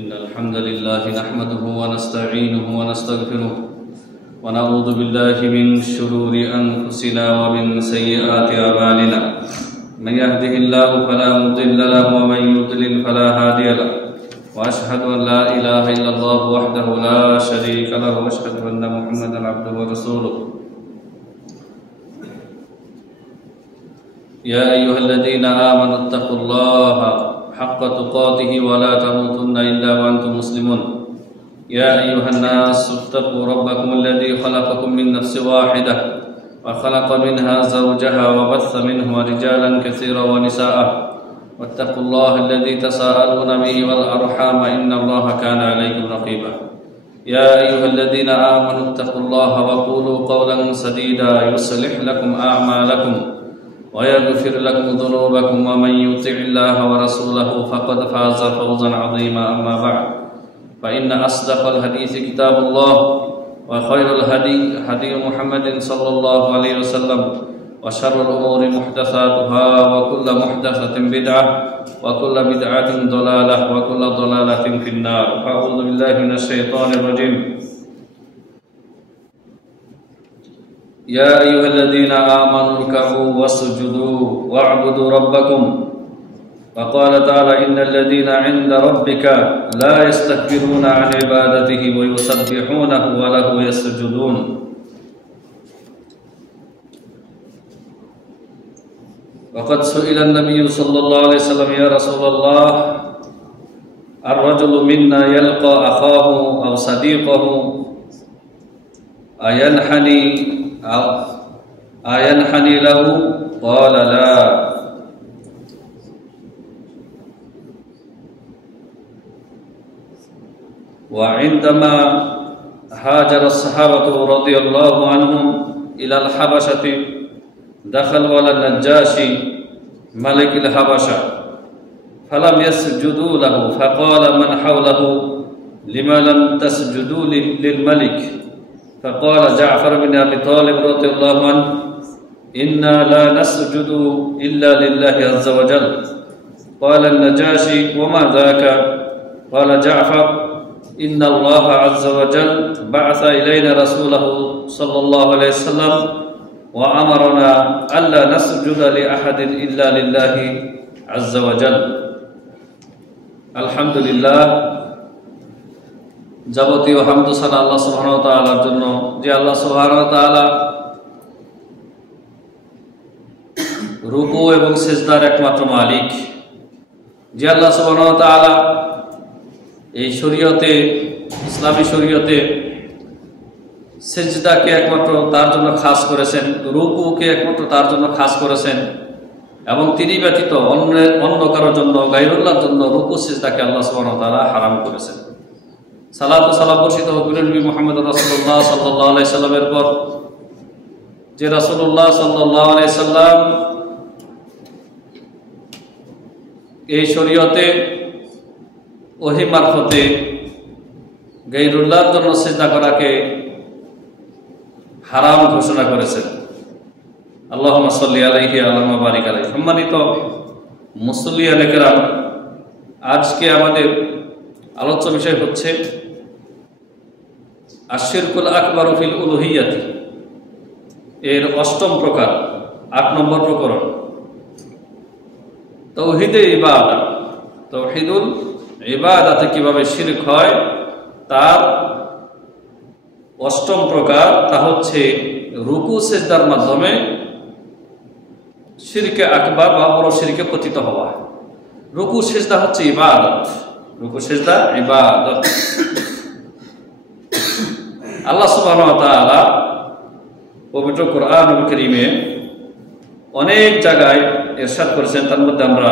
إن الحمد لله نحمده ونستعينه ونستغفره ونعوذ بالله من شرور أنفسنا ومن سيئات أعمالنا من يهده الله فلا مضل له ومن يضلل فلا هادي له وأشهد أن لا إله إلا الله وحده لا شريك له وأشهد أن محمدا عبده ورسوله يا أيها الذين آمنوا اتقوا الله حق تقاته ولا تموتن إلا وأنتم مسلمون يا أيها الناس اتقوا ربكم الذي خلقكم من نفس واحدة وخلق منها زوجها وبث منهما رجالا كثيرا ونساء واتقوا الله الذي تساءلون به والأرحام إن الله كان عليكم رقيبا يا أيها الذين آمنوا اتقوا الله وقولوا قولا سديدا يصلح لكم أعمالكم ويغفر لكم ذنوبكم ومن يطع الله ورسوله فقد فاز فوزا عظيما أما بعد فإن أصدق الحديث كتاب الله وخير الهدي هدي محمد صلى الله عليه وسلم وشر الأمور محدثاتها وكل محدثة بدعة وكل بدعة ضلالة وكل ضلالة في النار فأعوذ بالله من الشيطان الرجيم يا أيها الذين آمنوا اركعوا واسجدوا واعبدوا ربكم وقال تعالى إن الذين عند ربك لا يستكبرون عن عبادته ويسبحونه وله يسجدون وقد سئل النبي صلى الله عليه وسلم يا رسول الله الرجل منا يلقى أخاه أو صديقه أينحني له قال لا وعندما هاجر الصحابة رضي الله عنهم إلى الحبشة دخل على النجاشي ملك الحبشة فلم يسجدوا له فقال من حوله لما لم تسجدوا للملك فقال جعفر بن أبي طالب رضي الله عنه إنا لا نسجد إلا لله عز وجل قال النجاشي وما ذاك قال جعفر إن الله عز وجل بعث إلينا رسوله صلى الله عليه وسلم وأمرنا ألا نسجد لأحد إلا لله عز وجل الحمد لله যাবতীয় হামদ সানা আল্লাহ সুবহানাহু ওয়া তাআলার জন্য যে আল্লাহ সুবহানাহু ওয়া তাআলা রুকু এবং সিজদার একমাত্র মালিক, যে আল্লাহ সুবহানাহু ওয়া তাআলা এই শরীয়তে ইসলামী শরীয়তে সিজদাকে একমাত্র তার জন্য খাস করেছেন, রুকুকে একমাত্র তার জন্য খাস করেছেন এবং তিনি ব্যতীত অন্য কারোর জন্য গায়রুল্লাহর জন্য রুকু সিজদাকে আল্লাহ সুবহানাহু ওয়া তাআলা হারাম করেছেন। সালাত ও সালাম বর্ষিত হোক নবী মুহাম্মদ রাসূলুল্লাহ সাল্লাল্লাহু আলাইহি সাল্লামের পর, যে রাসূলুল্লাহ সাল্লাল্লাহু আলাইহি সাল্লাম এই শরীয়তে ওহী মারফতে গায়রুল্লাহর জন্য সিজদা করাকে হারাম ঘোষণা করেছেন। আল্লাহুম্মা সাল্লি আলাইহি ওয়া বারিক আলাইহি। সম্মানিত মুসল্লিয়ানে কেরাম, আজকে আমাদের আলোচ্য বিষয় হচ্ছে আশিরকুল আকবার ফিল উলুহিয়াতি, এর অষ্টম প্রকার, ৮ নম্বর প্রকরণ তাওহীদে ইবাদত। তাওহীদুল ইবাদতে কিভাবে শিরক হয় তার অষ্টম প্রকার, তা হচ্ছে রুকু সিজদার মাধ্যমে শিরকে আকবার বা বড় শিরকে পতিত হওয়া। রুকু সিজদা হচ্ছে ইবাদত, রুকু সিজদা ইবাদত। আল্লাহ সুবহানাহু ওয়া তাআলা পবিত্র কোরআনুল কারীমে অনেক জায়গায় ইরশাদ করেছেন, তার মধ্যে আমরা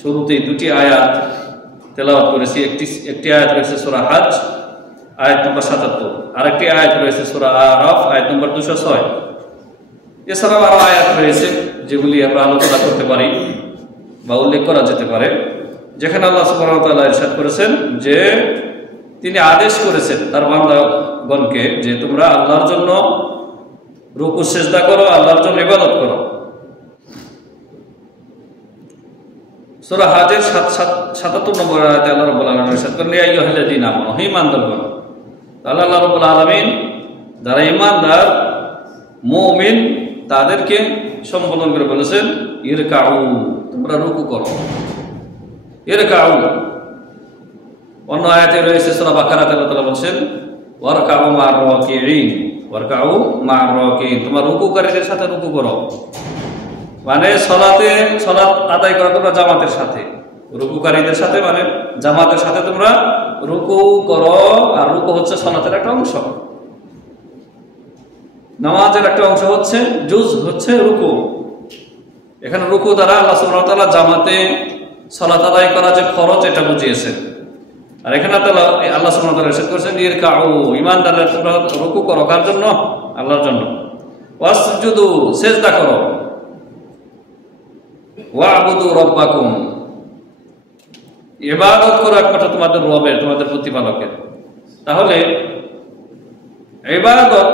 শুরুতেই 2টি আয়াত তেলাওয়াত করেছি। একটি আয়াত রয়েছে সূরা হজ আয়াত নম্বর 77, আরেকটি আয়াত রয়েছে সূরা আরাফ আয়াত নম্বর 206। এছাড়াও আরো আয়াত রয়েছে যেগুলি আমরা আলোচনা করতে পারি বা উল্লেখ করা যেতে পারে, যেখানে আল্লাহ সুবহানাহু ওয়া তাআলা ইরশাদ করেছেন যে তিনি আদেশ করেছেন তার বান্দাগণকে যে তোমরা আল্লাহর জন্য রুকু সিজদা করো, আল্লাহর জন্য ইবাদত করো। সূরা হাজের ৭৭ নম্বর আয়াতে আল্লাহ রাব্বুল আলামিন ইরশাদ করেন, ইয়া আইয়ুহাল্লাযীনা আমানু, হে ঈমানদারগণ। তাহলে আল্লাহ রাব্বুল আলামিন যারা ঈমানদার মুমিন তাদেরকে সম্বোধন করে বলেছেন ইরকাউ, তোমরা রুকু করো। ইরকাউ অন্য আয়াতে রয়েছে সূরা বাকারাতে আল্লাহ তাআলা বলেছেন ওয়ারকাউ মা'আর রাকিঈন, ওয়ারকাউ মা'আর রাকিঈন, তোমরা রুকুকারীদের সাথে রুকু করো। মানে সালাত আদায় করা তোমরা জামাতের সাথে, রুকুকারীদের সাথে মানে জামাতের সাথে তোমরা রুকু করো। আর রুকু হচ্ছে সালাতের একটা অংশ, নামাজের একটা অংশ হচ্ছে, জুজ হচ্ছে রুকু। এখানে রুকু দ্বারা আল্লাহ সুবহানাহু ওয়া তাআলা জামাতে সালাত আদায় করা যে ফরজ এটা বুঝিয়েছেন। আর এখানে আল্লাহ সুবহানাহু ওয়া তাআলা ইরশাদ করেছেন ইরকাউ, ঈমানদাররা তোমরা রুকু করো। কার জন্য? আল্লাহর জন্য। ওয়াসজুদু, সিজদা করো। ওয়া'বুদু রাব্বাকুম, ইবাদত করো একমাত্র তোমাদের রবের, তোমাদের প্রতিপালকের। তাহলে ইবাদত,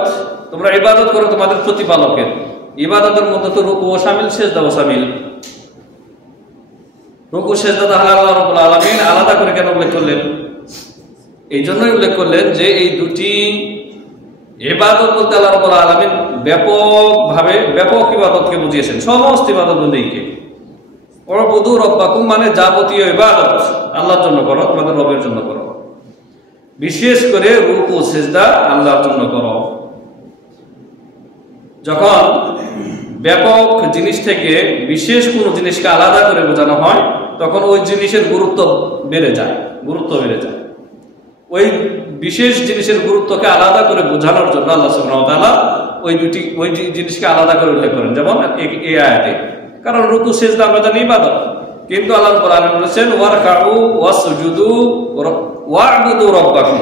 তোমরা ইবাদত করো তোমাদের প্রতিপালকের। ইবাদতের মধ্যে তো রুকুও শামিল, সিজদাও শামিল। রুকু সিজদা তাহলে আল্লাহ রাব্বুল আলামিন আলাদা করে কেন উল্লেখ করলেন? এই জন্যই উল্লেখ করলেন যে এই দুটি ইবাদত বলতে আল্লাহ রাব্বুল আলামিন ব্যাপকভাবে ব্যাপক ইবাদতকে বুঝিয়েছেন, সমস্ত ইবাদত বন্দেগীকে। ওয়া'বুদু রাব্বাকুম মানে যাবতীয় ইবাদত আল্লাহর জন্য করো, তোমাদের রবের জন্য করো। বিশেষ করে রুকু সিজদা আল্লাহর জন্য করো। যখন ব্যাপক জিনিস থেকে বিশেষ কোনো জিনিসকে আলাদা করে বোঝানো হয় তখন ওই জিনিসের গুরুত্ব বেড়ে যায়। ওই বিশেষ জিনিসের গুরুত্বকে আলাদা করে বোঝানোর জন্য আল্লাহ সুবহানাহু ওয়া তাআলা ওই জিনিসকে আলাদা করে উল্লেখ করেন, যেমন এই আয়াতে। কারণ রুকু সিজদা আমরা জানি ইবাদত, কিন্তু আল্লাহ রাব্বুল আলামিন বলেছেন ওয়ারকাউ ওয়াসজুদু ওয়া'বুদু রাব্বাকুম,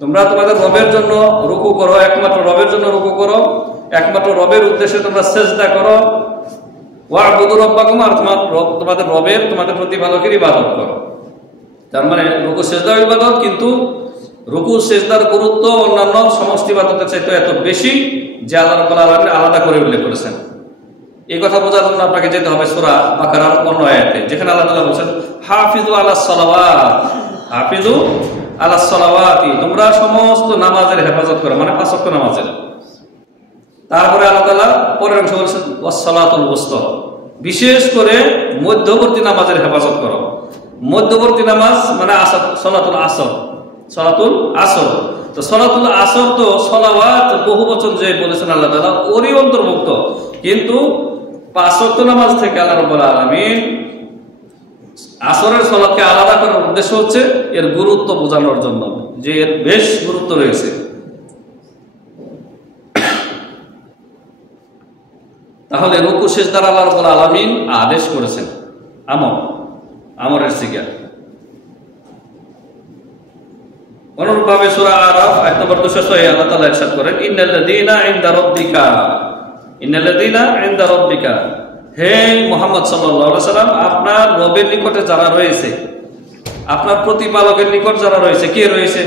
তোমরা তোমাদের রবের জন্য রুকু করো, একমাত্র রবের জন্য রুকু করো, একমাত্র রবের উদ্দেশ্যে তোমরা সিজদা করো। ওয়া'বুদু রাব্বাকুম, আর তোমাদের রবের, তোমাদের প্রতিপালকের ইবাদত করো। তার মানে রুকু সিজদাও ইবাদত, কিন্তু রুকু সিজদার গুরুত্ব অন্যান্য সমস্ত ইবাদতের চাইতে এত বেশি যে আল্লাহ রাব্বুল আলামিন আলাদা করে উল্লেখ করেছেন। এই কথা বোঝার জন্য আপনাকে যেতে হবে সূরা বাকারার অন্য আয়াতে, যেখানে আল্লাহ তাআলা বলেছেন হাফিজু আলাস সালাওয়াত, হাফিজু আলাস সালাওয়াতি, তোমরা সমস্ত নামাজের হেফাজত করো, মানে পাঁচ ওয়াক্ত নামাজের। তারপরে আল্লাহ তাআলা পরের অংশ বলেছেন ওয়াসসালাতুল ওয়াসতা, বিশেষ করে মধ্যবর্তী নামাজের হেফাজত করো। মধ্যবর্তী নামাজ মানে সালাতুল আসর, সালাতুল আসর। তো সালাতুল আসর তো সালাওয়াত বহু বচন যে বলেছেন আল্লাহ তাআলা ওরই অন্তর্ভুক্ত, কিন্তু পাঁচ ওয়াক্ত নামাজ থেকে আল্লাহ রাব্বুল আলামিন আসরের সালাতকে আলাদা করার উদ্দেশ্য হচ্ছে এর গুরুত্ব বোঝানোর জন্য, যে এর বেশ গুরুত্ব রয়েছে। তাহলে রুকু সিজদার আল্লাহ রাব্বুল আলামিন আদেশ করেছেন, আমরের সিগা। অনুরূপভাবে সূরা আরাফ আয়াত নম্বর 206 আল্লাহ তাআলা ইরশাদ করেন ইন্নাল্লাযীনা ইনদা রাব্বিকা, হে মুহাম্মদ সাল্লাল্লাহু আলাইহি ওয়াসাল্লাম, আপনার রবের নিকটে যারা রয়েছে, আপনার প্রতিপালকের নিকট যারা রয়েছে, কে রয়েছে?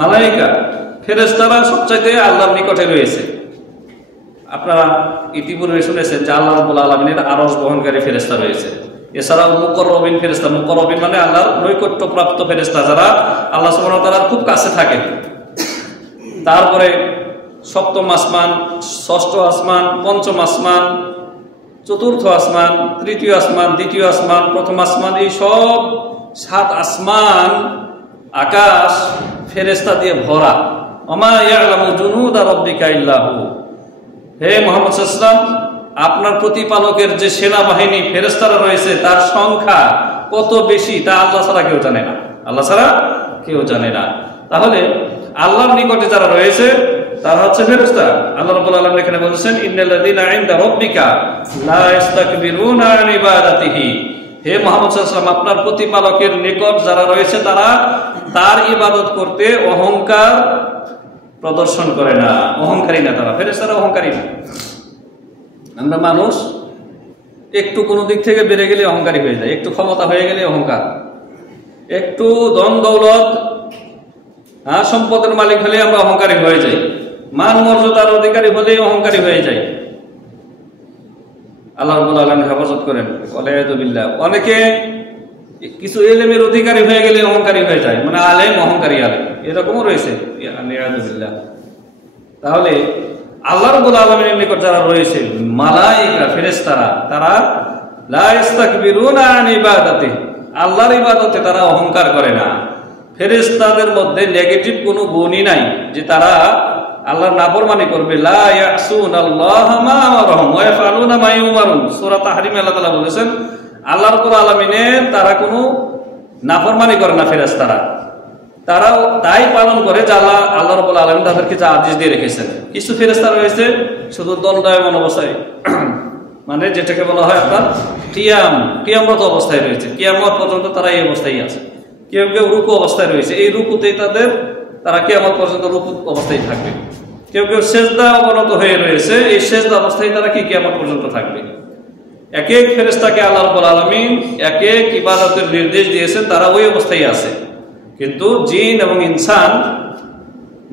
মালায়েকা, ফেরেশতারা সবচাইতে আল্লাহর নিকটে রয়েছে। আপনারা ইতিপূর্বে শুনেছেন যে আল্লাহ রাব্বুল আলামিনের আরশ বহনকারী ফেরেশতা রয়েছে। এছাড়াও মুকররবিন ফেরেশতা, মুকররবিন মানে আল্লাহর নৈকট্যপ্রাপ্ত ফেরেশতা, যারা আল্লাহ সুবহানাহু ওয়া তাআলার খুব কাছে থাকেন। তারপরে সপ্তম আসমান, ষষ্ঠ আসমান, পঞ্চম আসমান, চতুর্থ আসমান, তৃতীয় আসমান, দ্বিতীয় আসমান, প্রথম আসমান, এই সব 7 আসমান আকাশ ফেরেশতা দিয়ে ভরা। ওমা ইয়ালামু জুনুদা রাব্বিকা ইল্লা হু, হে মুহাম্মদ সাল্লাল্লাহু আলাইহি ওয়াসাল্লাম, আপনার প্রতিপালকের যে সেনাবাহিনী ফেরেশতারা রয়েছে তার সংখ্যা কত বেশি তা আল্লাহ ছাড়া কেউ জানে না, আল্লাহ ছাড়া কেউ জানে না। তাহলে আল্লাহর নিকটে যারা রয়েছে তারা হচ্ছে ফেরেশতা। আল্লাহ রাব্বুল আলামিন এখানে বলেছেন ইন্নাল্লাযীনা ইনদা রাব্বিকা লা ইস্তাকবিরুনা আন ইবাদাতিহি, হে মুহাম্মদ সাল্লাল্লাহু আলাইহি ওয়াসাল্লাম, আপনার প্রতিপালকের নিকট যারা রয়েছে তারা তার ইবাদত করতে অহংকার প্রদর্শন করে না, অহংকারী না তারা। ফেরেশতারা অহংকারী না। আমরা মানুষ একটু কোনো দিক থেকে বেড়ে গেলে অহংকারী হয়ে যায়, একটু ক্ষমতা হয়ে গেলে অহংকার, একটু ধন দৌলত সম্পদের মালিক হলে আমরা অহংকারী হয়ে যাই, মান মর্যাদার অধিকারী হলেই অহংকারী হয়ে যাই। আল্লাহ রাব্বুল আলামিন হেফাজত করেন। ওয়ালাইয়াযুবিল্লাহ। অনেকে কিছু ইলমের অধিকারী হয়ে গেলে অহংকারী হয়ে যায়, মানে আলেম অহংকারী আলেম, এরকমও রয়েছে। ওয়ালাইয়াযুবিল্লাহ। তাহলে আল্লাহ রাব্বুল আলামিনের নিকট যারা রয়েছে মালায়েকা ফেরেশতারা, তারা লা ইস্তাকবিরুনা আন ইবাদাতিহি, আল্লাহর ইবাদতে তারা অহংকার করে না। ফেরেশতাদের মধ্যে নেগেটিভ কোনো গুণই নাই যে তারা আল্লাহর নাফরমানি করবে। লা ইয়াসুনাল্লাহা মা আমারহুম ওয়া ইয়াফআলুনা মা ইউমারুন। সূরা তাহরিমে আল্লাহ তাআলা বলেছেন আল্লাহ রাব্বুল আলামিনের তারা কোনো নাফরমানি করে না ফেরেশতারা, তারা তাই পালন করে যা আল্লাহ রাব্বুল আলামিন তাদেরকে যা আদেশ দিয়ে রেখেছেন। কিছু ফেরেশতা রয়েছে শুধু দণ্ডায়মান অবস্থায়, মানে যেটাকে বলা হয় আপনার কিয়ামত অবস্থায় রয়েছে, কিয়ামত পর্যন্ত তারা এই অবস্থায় আছে। কেউ কেউ রুকু অবস্থায় রয়েছে, এই রুকুতেই তারা কিয়ামত পর্যন্ত রুকু অবস্থায় থাকবে। কেউ কেউ সেজদা অবনত হয়ে রয়েছে, এই সেজদা অবস্থায় তারা কি কিয়ামত পর্যন্ত থাকবে। এক এক ফেরেশতাকে আল্লাহ রাব্বুল আলামিন এক এক ইবাদতের নির্দেশ দিয়েছেন, তারা ওই অবস্থায় আছে। কিন্তু জিন এবং ইনসান,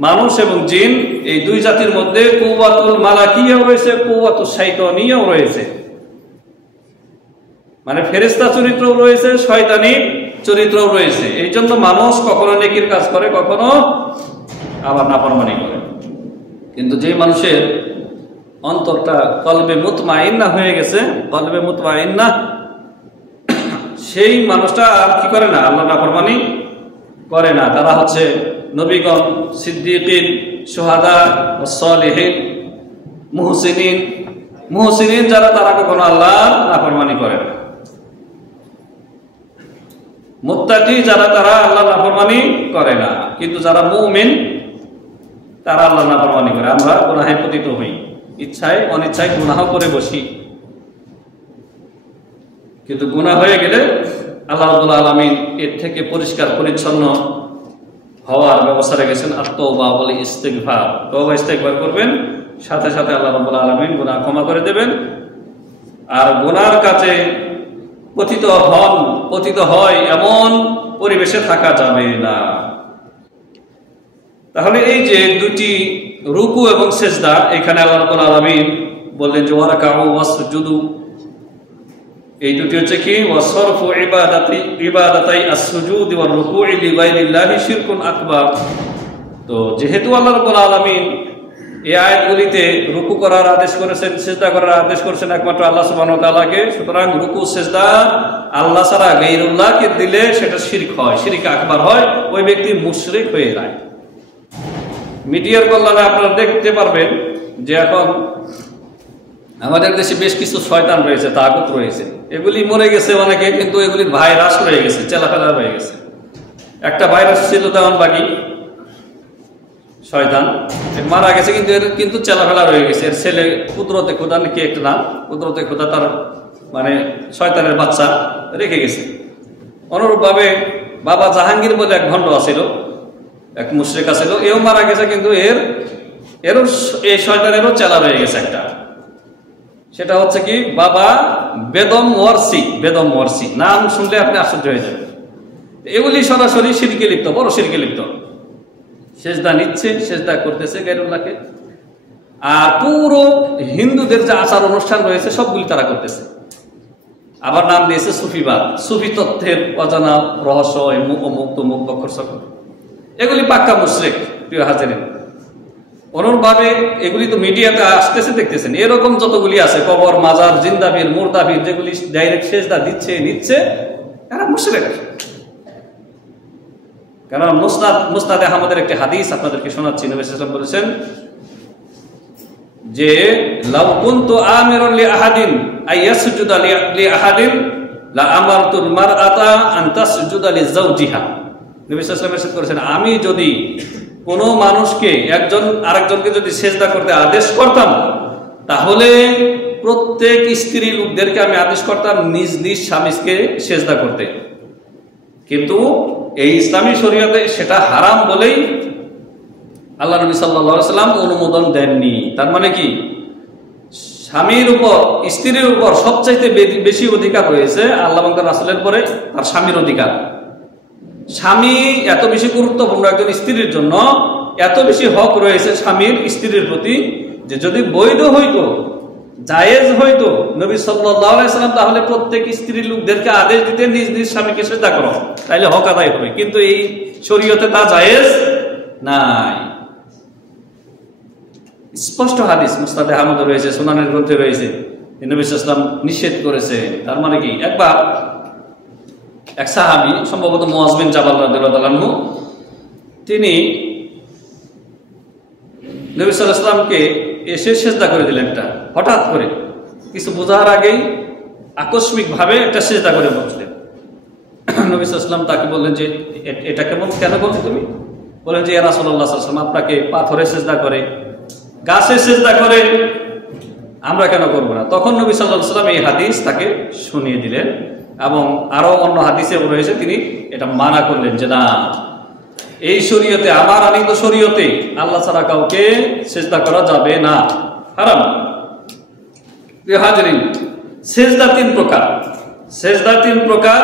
মানুষ এবং জিন, এই দুই জাতির মধ্যে কুওয়াতুল মালাকিয়াও রয়েছে, কুওয়াতুল শাইতানিয়াও রয়েছে। মানে ফেরেশতা চরিত্রও রয়েছে, শয়তানি চরিত্রও রয়েছে। এই জন্য মানুষ কখনো নেকির কাজ করে, কখনো আবার নাফরমানি করে। কিন্তু যে মানুষের অন্তরটা কলবে মুতমাইন্না হয়ে গেছে, কলবে মুতমাইন্না, সেই মানুষটা আর কি করে না, আল্লাহ নাফরমানি করে না। তারা হচ্ছে নবীগণ, সিদ্দিকিন, শুহাদা, সালেহিন, মুহসিনিন যারা, তারা কখনো আল্লাহর নাফরমানি করে না। মুত্তাকি যারা, তারা আল্লাহ নাফরমানি করে না। কিন্তু যারা মুমিন তারা আল্লাহ নাফরমানি করে। আমরা গুনাহে পতিত হই, ইচ্ছায় অনিচ্ছায় গুনাহ করে বসি, কিন্তু গুনাহ হয়ে গেলে আল্লাহ রাব্বুল আলামিন এর থেকে পরিষ্কার পরিচ্ছন্ন হওয়ার ব্যবস্থা রেখেছেন। আত-তাওবা ওয়াল ইস্তিগফার, তওবা ইস্তিগফার করবেন, সাথে সাথে আল্লাহ রাব্বুল আলামিন গুনাহ ক্ষমা করে দেবেন। আর গুনার কাছে পতিত হয় এমন পরিবেশে থাকা যাবে না। তাহলে এই যে দুটি রুকু এবং সেজদা, এখানে আল্লাহ রাব্বুল আলামিন বললেন যে ওয়ারাকাউ ওয়াসজুদু, এই দুটি হচ্ছে কি ওয়াসরফু ইবাদাতাই আসজুদ ওয়ার রুকুই লিগাইরিল্লাহি শিরকুন আকবার। তো যেহেতু আল্লাহ রাব্বুল আলামিন এই আয়াতগুলিতে রুকু করার আদেশ করেছেন, সিজদা করার আদেশ করেছেন একমাত্র আল্লাহ সুবহানাহু ওয়া তাআলাকে, সুতরাং রুকু সিজদা আল্লাহ ছাড়া গায়রুল্লাহকে দিলে সেটা শিরক হয়, শিরক আকবার হয়, ওই ব্যক্তি মুশরিক হয়ে যায়। মিডিয়ার কল্যাণে আপনারা দেখতে পারবেন যে এখন আমাদের দেশে বেশ কিছু শয়তান রয়েছে, তাগুত রয়েছে, এগুলি মরে গেছে অনেকে, কিন্তু এগুলির ভাইরাস রয়ে গেছে, চেলাফেলা রয়ে গেছে। একটা ভাইরাস ছিল তেমন বাকি শয়তান, মারা গেছে, কিন্তু এর কিন্তু চেলাফেলা রয়ে গেছে। এর ছেলে কুদরতে খোদা নাকি একটা নাম, কুদরতে খোদা তার মানে শয়তানের বাচ্চা রেখে গেছে। অনুরূপভাবে বাবা জাহাঙ্গীর বলে এক ভণ্ড আছিল, এক মুশরিক আছিল, এও মারা গেছে, কিন্তু এরও এই শয়তানেরও চেলা রয়ে গেছে একটা। সেটা হচ্ছে কি বাবা বেদম ওয়ারসি, নাম শুনলে আপনি আশ্চর্য হয়ে যাবেন। এগুলি সরাসরি শিরকে লিপ্ত, বড় শিরকে লিপ্ত। সেজদা নিচ্ছে, সেজদা করতেছে গায়রুল্লাহকে। আর পুরো হিন্দুদের যে আচার অনুষ্ঠান রয়েছে সবগুলি তারা করতেছে। আবার নাম দিয়েছে সুফিবাদ, সুফি তথ্যের অজানা রহস্য, অমুক তমুক বকরসক, এগুলি পাক্কা মুশরিক। প্রিয় হাজিরিন, অনুরূপভাবে এগুলি তো মিডিয়াতে আসতেছে, দেখতেছেন। এরকম যতগুলি আছে কবর, মাজার, জিন্দাবির, মুরতাবির, যেগুলি ডাইরেক্ট সেজদা দিচ্ছে নিচ্ছে, এরা মুশরিক। কারণ মুসনাদে আহমদের একটি হাদিস আপনাদেরকে শোনাচ্ছি। নবী সাল্লাল্লাহু আলাইহি ওয়াসাল্লাম বলেছেন যে লাউ কুনতু আমিরুন লি আহাদিন আইয়াসজুদা লি আহাদিন লা আমারতুল মারআতা আন তাসজুদা লি যাওজিহা। নবী সাল্লাল্লাহু আলাইহি ওয়াসাল্লাম করেছেন, আমি যদি কোনো মানুষকে একজন আরেকজনকে যদি সেজদা করতে আদেশ করতাম, তাহলে প্রত্যেক স্ত্রী লোকদেরকে আমি আদেশ করতাম নিজ নিজ স্বামীকে সেজদা করতে। কিন্তু এই ইসলামী শরীয়তে সেটা হারাম বলেই আল্লাহ নবী সাল্লাল্লাহু আলাইহি ওয়াসাল্লাম অনুমোদন দেননি। তার মানে কি, স্বামীর উপর, স্ত্রীর উপর সবচাইতে বেশি অধিকার রয়েছে আল্লাহ এবং তার রাসূলের পরে তার স্বামীর অধিকার। স্বামী এত বেশি গুরুত্বপূর্ণ একজন স্ত্রীর জন্য, এত বেশি হক রয়েছে স্বামীর স্ত্রীর প্রতি, যে যদি বৈধ হইতো জায়েজ হয়তো নবী সাল্লাল্লাহু আলাইহি সাল্লাম তাহলে প্রত্যেক স্ত্রী লোকদেরকে আদেশ দিতে নিজ নিজ স্বামীকে সিজদা করো, তাইলে হক আদায় হবে, কিন্তু এই শরীয়তে তা জায়েজ নাই। স্পষ্ট হাদিস মুসনাদে আহমদ রয়েছে, সুনানের গ্রন্থে রয়েছে, নবী সাল্লাল্লাহু আলাইহি ওয়াসাল্লাম নিষেধ করেছে। তার মানে কি, একবার এক সাহাবী, সম্ভবত মুআয বিন জাবাল রাদিয়াল্লাহু তাআলা আনহু, তিনি নবী সাল্লাল্লাহু আলাইহি ওয়াসাল্লামকে এসে সিজদা করে দিলেন। একটা হঠাৎ করে কিছু বোঝার আগেই আকস্মিক ভাবে একটা সিজদা করে বসলেন। নবী সাল্লাল্লাহু আলাইহি ওয়াসাল্লাম তাকে বললেন যে এটা কেন বলছো তুমি? বলেন যে ইয়া রাসূলুল্লাহ সাল্লাল্লাহু আলাইহি ওয়াসাল্লাম, আপনাকে পাথরে সিজদা করে, গাছে সিজদা করে, আমরা কেন করব না? তখন নবী সাল্লাল্লাহু আলাইহি ওয়াসাল্লাম এই হাদিস তাকে শুনিয়ে দিলেন, এবং আরো অন্য হাদিসে রয়েছে তিনি এটা মানা করলেন যে না, এই শরীয়তে, আমার আনিত শরীয়তে আল্লাহ ছাড়া কাউকে সিজদা করা যাবে না, হারাম। প্রিয় হাজিরিন, সিজদা তিন প্রকার, সিজদা তিন প্রকার,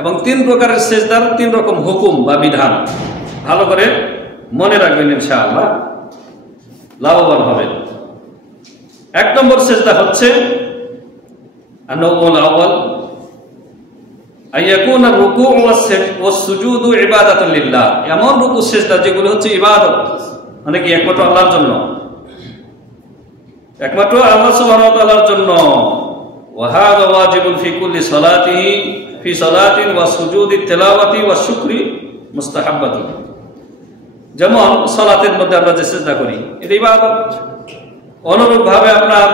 এবং তিন প্রকারের সিজদার তিন রকম হুকুম বা বিধান। ভালো করে মনে রাখবেন, ইনশাআল্লাহ লাভবান হবেন। এক নম্বর সিজদা হচ্ছে আন-নাওউল আউয়াল আইয়াকুনা রুকু' ওয়াস সুজুদু ইবাদাতুন লিল্লাহ, এমন রুকু সিজদা যেগুলো হচ্ছে ইবাদত, মানে কি একমাত্র আল্লাহর জন্য, একমাত্র আল্লাহ সুবহানাহু ওয়া তাআলার জন্য। ওয়া হাযা ওয়াজিবুন ফি কুল্লি সালাতিহি ফি সালাতিন ওয়া সুজুদি তিলাওয়াতি ওয়া শুকরি মুস্তাহাব্বাতুন। যেমন সালাতের মধ্যে আমরা যে সিজদা করি এটা ইবাদত, অনুরূপভাবে আপনার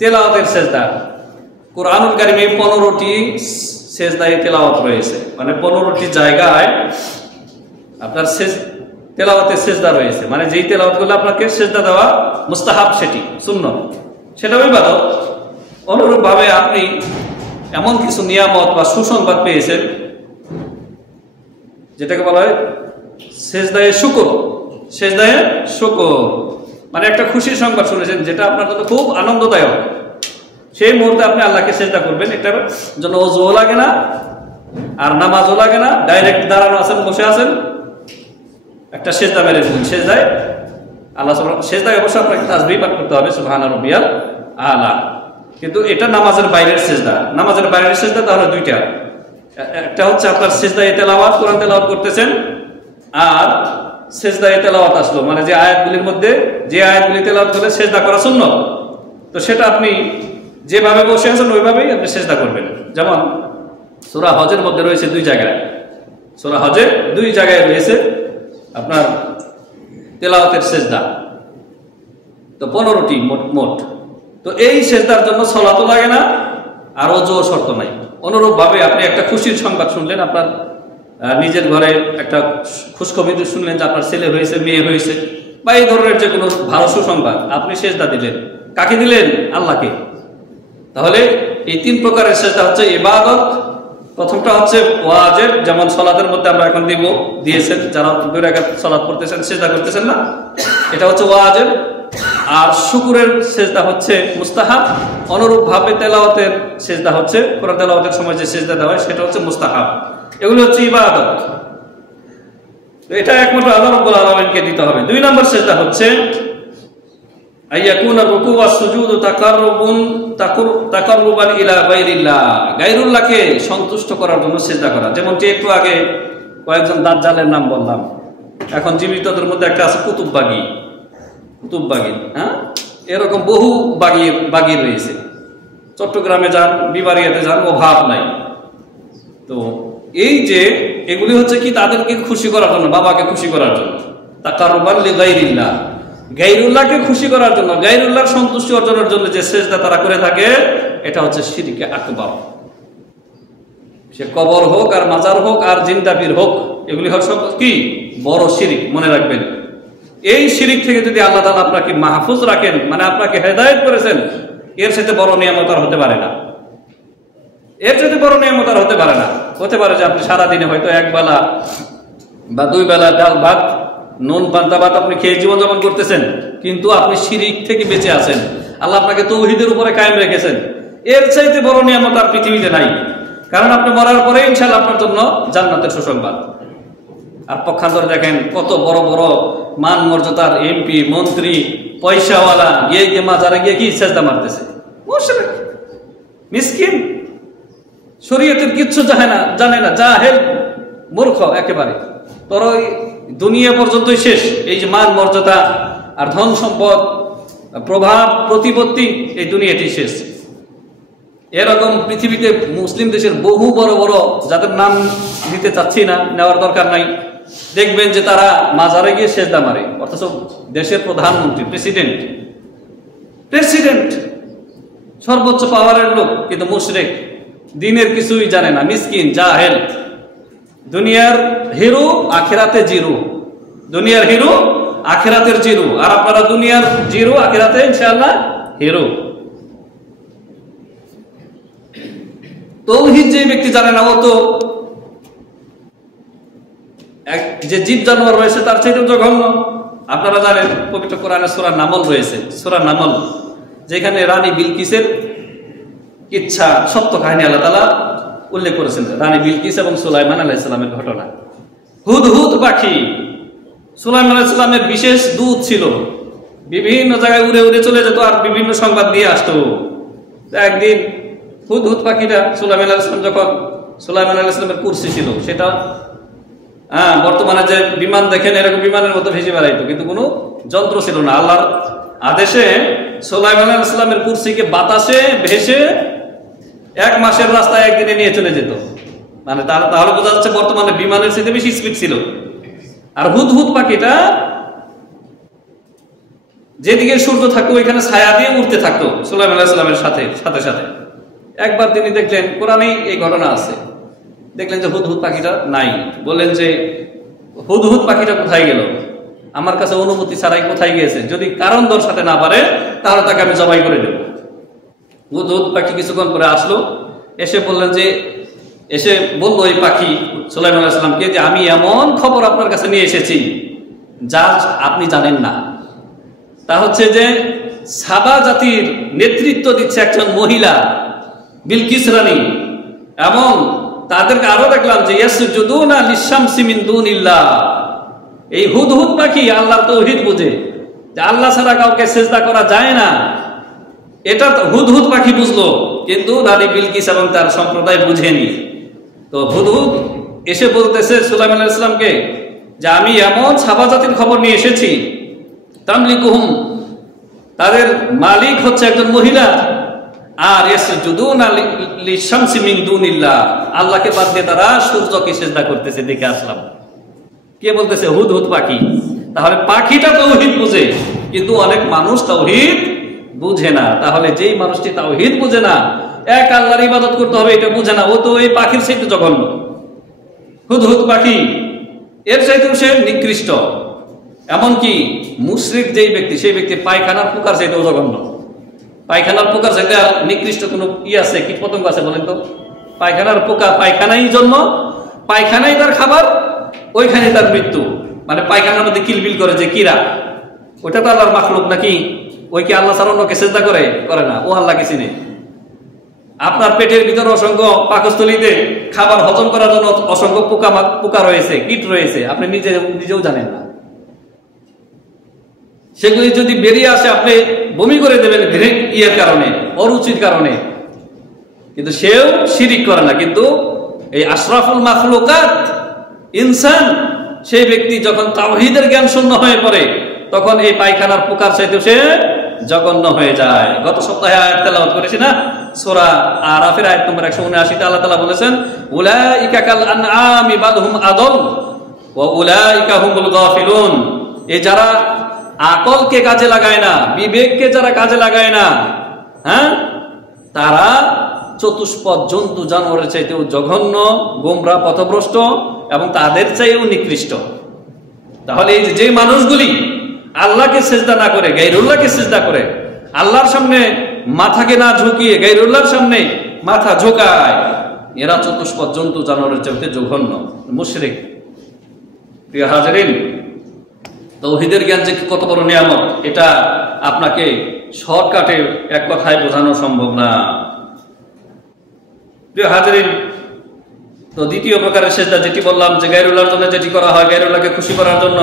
তেলাওয়াতের সিজদা, কুরআনুল কারীমে 15টি সিজদায়ে তেলাওয়াত রয়েছে, মানে 15টি জায়গায় আপনার তেলাওয়াতের সিজদা রয়েছে, মানে যেই তেলাওয়াতগুলো আপনাকে সিজদা দেওয়া মুস্তাহাব, সেটি সুন্নাত, সেটাও ইবাদত। অনুরূপভাবে আপনি এমন কিছু নিয়ামত বা সুসংবাদ পেয়েছেন যেটাকে বলা হয় সিজদায়ে শুকর, সিজদায়ে শুকর, মানে একটা খুশির সংবাদ শুনেছেন যেটা আপনার জন্য খুব আনন্দদায়ক, সেই মুহূর্তে আপনি আল্লাহকে সিজদা করবেন। এটার জন্য ওযুও লাগে না, আর নামাজও লাগে না, ডাইরেক্ট দাঁড়ানো আছেন, বসে আছেন, একটা সিজদা মেরে দিলেন। সিজদায় আল্লাহ সুবহানাহু, সিজদায় অবশ্য আপনাকে তাসবিহ পাঠ করতে হবে, সুবহানা রাব্বিয়াল আলা, কিন্তু এটা নামাজের বাইরের সিজদা। নামাজের বাইরের সিজদা তাহলে দুইটা, একটা হচ্ছে আপনার সিজদায়ে তেলাওয়াত, কোরআন তেলাওয়াত করতেছেন, আর সিজদায়ে তেলাওয়াত আসলো, মানে যে আয়াতগুলির মধ্যে যে আয়াতগুলি তেলাওয়াত করলে সিজদা করা সুন্নাত, তো সেটা আপনি যেভাবে বসে আছেন ওইভাবেই আপনি সিজদা করবেন। যেমন সূরা হজের মধ্যে রয়েছে দুই জায়গায়, সূরা হজের দুই জায়গায় রয়েছে আপনার তেলাওয়াতের সিজদা, তো 15টি মোট। তো এই সিজদার জন্য সালাতও লাগে না, আর ওযুও শর্ত নাই। অনুরূপভাবে আপনি একটা খুশির সংবাদ শুনলেন, আপনার নিজের ঘরে একটা খুশখবর শুনলেন যে আপনার ছেলে হয়েছে, মেয়ে হয়েছে, বা এই ধরনের যে কোনো ভালো সুসংবাদ, আপনি সিজদা দিলেন, কাকে দিলেন? আল্লাহকে। তাহলে এই তিন প্রকারের সিজদা হচ্ছে ইবাদত। প্রথমটা হচ্ছে ওয়াজিব, যেমন সালাতের মধ্যে আমরা এখন দিয়েছেন, যারা দুই রাকাত সালাত পড়তেছেন, সিজদা করতেছেন না, এটা হচ্ছে ওয়াজিব। আর শুকরের সিজদা হচ্ছে মুস্তাহাব। অনুরূপভাবে তেলাওয়াতের সিজদা হচ্ছে, কোরআন তেলাওয়াতের সময় যে সিজদা দেওয়া হয় সেটা হচ্ছে মুস্তাহাব। এগুলো হচ্ছে ইবাদত, এটা একমাত্র আল্লাহ রাব্বুল আলামিনকে দিতে হবে। দুই নম্বর সিজদা হচ্ছে আইয়াকুনা রুকু ওয়াস সুজুদু তাকাররুবান ইলা গায়রিল্লাহ, গায়রুল্লাহকে সন্তুষ্ট করার জন্য সিজদা করা। যেমনটি একটু আগে কয়েকজন দাজ্জালের নাম বললাম, এখন জীবিতদের মধ্যে একটা আছে কুতুববাগী, হ্যাঁ, এরকম বহু বাগী রয়েছে। চট্টগ্রামে যান, বিবারিয়াতে যান, অভাব নাই। তো এই যে এগুলি হচ্ছে কি তাদেরকে খুশি করার জন্য, বাবাকে খুশি করার জন্য, তাকাররুবান লিগায়রিল্লাহ, গায়রুল্লাহকে খুশি করার জন্য, গায়রুল্লাহর সন্তুষ্টি অর্জনের জন্য যে সিজদা তারা করে থাকে, এটা হচ্ছে শিরকে আকবার। সে কবর হোক, আর মাজার হোক, আর জিন্দাপীর হোক, এগুলি হচ্ছে কি বড় শিরক, মনে রাখবেন। এই শিরক থেকে যদি আল্লাহ তাআলা আপনাকে মাহফুজ রাখেন, মানে আপনাকে হেদায়েত করেছেন, এর সাথে বড় নিয়ামত আর হতে পারে না, এর সাথে বড় নিয়ামত আর হতে পারে না। হতে পারে যে আপনি সারাদিনে হয়তো এক বেলা বা দুই বেলা ডাল ভাত, নুন পান্তা ভাত আপনি খেয়ে জীবনযাপন করতেছেন, কিন্তু আপনি শিরক থেকে বেঁচে আছেন, আল্লাহ আপনাকে তাওহীদের উপরে কায়েম রেখেছেন, এর চাইতে বড় নিয়ামত আর পৃথিবীতে নাই। কারণ আপনি মরার পরে ইনশাআল্লাহ আপনার জন্য জান্নাতের সুসংবাদ। আর পক্ষান্তরে দেখেন কত বড় বড় মান মর্যাদার এমপি, মন্ত্রী, পয়সাওয়ালা গিয়ে গিয়ে মাজারে গিয়ে কি সেজদা মারতেছে, মুশরিক মিসকিন, শরীয়তের কিচ্ছু জানে না, জাহেল মূর্খ একেবারে। তোর ওই দুনিয়া পর্যন্তই শেষ, এই যে মান মর্যাদা আর ধন সম্পদ প্রভাব প্রতিপত্তি এই দুনিয়াতেই শেষ। এরকম পৃথিবীতে মুসলিম দেশের বহু বড় বড়, যাদের নাম দিতে চাচ্ছি না, নেওয়ার দরকার নাই, দেখবেন যে তারা মাজারে গিয়ে সেজদা মারে, অথচ দেশের প্রধানমন্ত্রী, প্রেসিডেন্ট সর্বোচ্চ পাওয়ারের লোক, কিন্তু মুশরিক, দিনের কিছুই জানে না, মিসকিন, জাহেল, দুনিয়ার হিরো আখিরাতে জিরো, দুনিয়ার হিরো আখিরাতের জিরো। আর আপনারা দুনিয়ার জিরো, আখিরাতে ইনশাআল্লাহ হিরো। তৌহিদ যে ব্যক্তি জানে না, ও তো যে জীব জানোয়ার রয়েছে তার চাইতে জঘন্য। আপনারা জানেন পবিত্র কোরআনে সূরা নামল রয়েছে, সূরা নামল, যেখানে রানী বিলকিসের কিচ্ছা, সত্য কাহিনী আল্লাহ তাআলা উল্লেখ করেছেন, রানী বিলকিস এবং সুলাইমান আলাইহিস সালামের ঘটনা। হুদহুদ পাখি, সুলাইমান আলাইহিস সালামের বিশেষ দূত ছিল, বিভিন্ন জায়গায় উড়ে উড়ে চলে যেত আর বিভিন্ন সংবাদ দিয়ে আসতো। একদিন হুদহুদ পাখিটা সুলাইমান আলাইহিস সালাম, যখন সুলাইমান আলাইহিস সালামের কুরসি ছিল, সেটা বর্তমানে যে বিমান দেখেন এরকম বিমানের মতো ভেসে বেড়াইতো, কিন্তু কোনো যন্ত্র ছিল না। আল্লাহর আদেশে সুলাইমান আলাইহিস সালামের কুরসিকে বাতাসে ভেসে 1 মাসের রাস্তায় একদিনে নিয়ে চলে যেত। মানে তাহলে বোঝা যাচ্ছে বর্তমানে বিমানের চেয়ে বেশি স্পিড ছিল। আর হুদহুদ পাখিটা যেদিকে সূর্য থাকতো ওইখানে ছায়া দিয়ে উঠতে থাকতো সুলাইমান আলাইহিস সালামের সাথে সাথে। একবার তিনি দেখলেন, কোরআনেই এই ঘটনা আছে, দেখলেন যে হুদহুদ পাখিটা নাই। বললেন যে হুদহুদ পাখিটা কোথায় গেল, আমার কাছে অনুমতি ছাড়াই কোথায় গিয়েছে, যদি কারণ দর্শাতে না পারে তাহলে তাকে আমি জবাই করে দেব। হুদহুদ পাখি কিছুক্ষণ পরে আসলো, এসে বললেন যে, এসে বললো এই পাখি সুলাইমান আলাইহিস সালামকে যে আমি এমন খবর আপনার কাছে নিয়ে এসেছি যা আপনি জানেন না। তা হচ্ছে যে সাবা জাতির নেতৃত্ব দিচ্ছে একজন মহিলা, বিলকিস রানী, এবং তাদেরকে আরো দেখলাম যে ইয়াসজুদুনা লিশ-শামসি মিন দুনিল্লাহ। এই হুদহুদ পাখি আল্লাহর তাওহীদ বুঝে, যে আল্লাহ ছাড়া কাউকে সিজদা করা যায় না, এটা হুদহুদ পাখি বুঝলো, কিন্তু রানী বিলকিস এবং তার সম্প্রদায় বুঝেনি। তো হুদহুদ এসে বলতেছে সুলাইমান আলাইহিস সালামকে যে আমি এমন সাবা জাতির খবর নিয়ে এসেছি, তামলিকুহুম, তাদের মালিক হচ্ছে একজন মহিলা, আর ইয়াসজুদুনা লিশ-শামসি মিন দুনিল্লাহ, আল্লাহকে বাদ দিয়ে তারা সূর্যকে সিজদা করতেছে, দেখে আসলাম। কে বলতেছে? হুদহুদ পাখি। তাহলে পাখিটা তাওহীদ বুঝে, কিন্তু অনেক মানুষ তাওহীদ বুঝে না। তাহলে যেই মানুষটি তাওহীদ বুঝে না, এক আল্লাহর ইবাদত করতে হবে এটা বুঝে না, ও তো এই পাখির চাইতে জঘন্য। হুদহুদ পাখি এর চাইতেও সে নিকৃষ্ট। এমনকি মুশরিক যেই ব্যক্তি, সেই ব্যক্তি পায়খানার পোকার চাইতেও জঘন্য। পায়খানার পোকার চাইতে নিকৃষ্ট কোন আছে, কীট পতঙ্গ আছে বলেন তো? পায়খানার পোকা, পায়খানাই জন্ম, পায়খানাই তার খাবার, ওইখানে তার মৃত্যু। মানে পায়খানার মধ্যে কিলবিল করে যে কিরা, ওটা তো আল্লাহর মাখলুক নাকি? ওই কি আল্লাহ ছাড়া অন্যকে সিজদা করে না? ও আল্লাহকে চিনে। আপনার পেটের ভিতরে অসংখ্য পাকস্থলীতে খাবার হজম করার জন্য অসংখ্য পোকা রয়েছে, কীট রয়েছে, আপনি নিজেও জানেন না। সেগুলি যদি বেরিয়ে আসে আপনি বমি করে দেবেন ইয়ের কারণে, অরুচির কারণে। কিন্তু সেও শিরিক করে না। কিন্তু এই আশরাফুল মাখলুকাত ইনসান, সেই ব্যক্তি যখন তাওহীদের জ্ঞান শূন্য হয়ে পড়ে, তখন এই পায়খানার পোকার চাইতে সে জঘন্য হয়ে যায়। গত সপ্তাহে আয়াত তেলাওয়াত করেছি না, সূরা আরাফের আয়াত নম্বর 179 আল্লাহ তাআলা বলেছেন, উলাইকা কাল আনআমি বাল হুম আদল ওয়া উলাইকা হুমুল গাফিলুন। এই যারা আকলকে কাজে লাগায় না, বিবেককে যারা কাজে লাগায় না, তারা চতুষ্পদ জন্তু জানোয়ারের চাইতেও জঘন্য, গোমরা, পথভ্রষ্ট এবং তাদের চাইতেও নিকৃষ্ট। তাহলে এই যে মানুষগুলি আল্লাহকে সিজদা না করে গায়রুল্লাহকে সিজদা করে, আল্লাহর সামনে মাথাকে না ঝুঁকিয়ে গায়রুল্লাহর সামনে মাথা ঝোঁকায়, এরা চতুষ্পদ জন্তু জানোয়ারের চাইতে জঘন্য, মুশরিক। প্রিয় হাজিরিন, তাওহীদের জ্ঞান যে কত বড় নিয়ামত, এটা আপনাকে শর্টকাটে এক কথায় বোঝানো সম্ভব না। প্রিয় হাজিরিন, তো দ্বিতীয় প্রকারের সিজদা যেটি বললাম, যে গায়রুল্লাহর জন্য যেটি করা হয়, গায়রুল্লাহকে খুশি করার জন্য,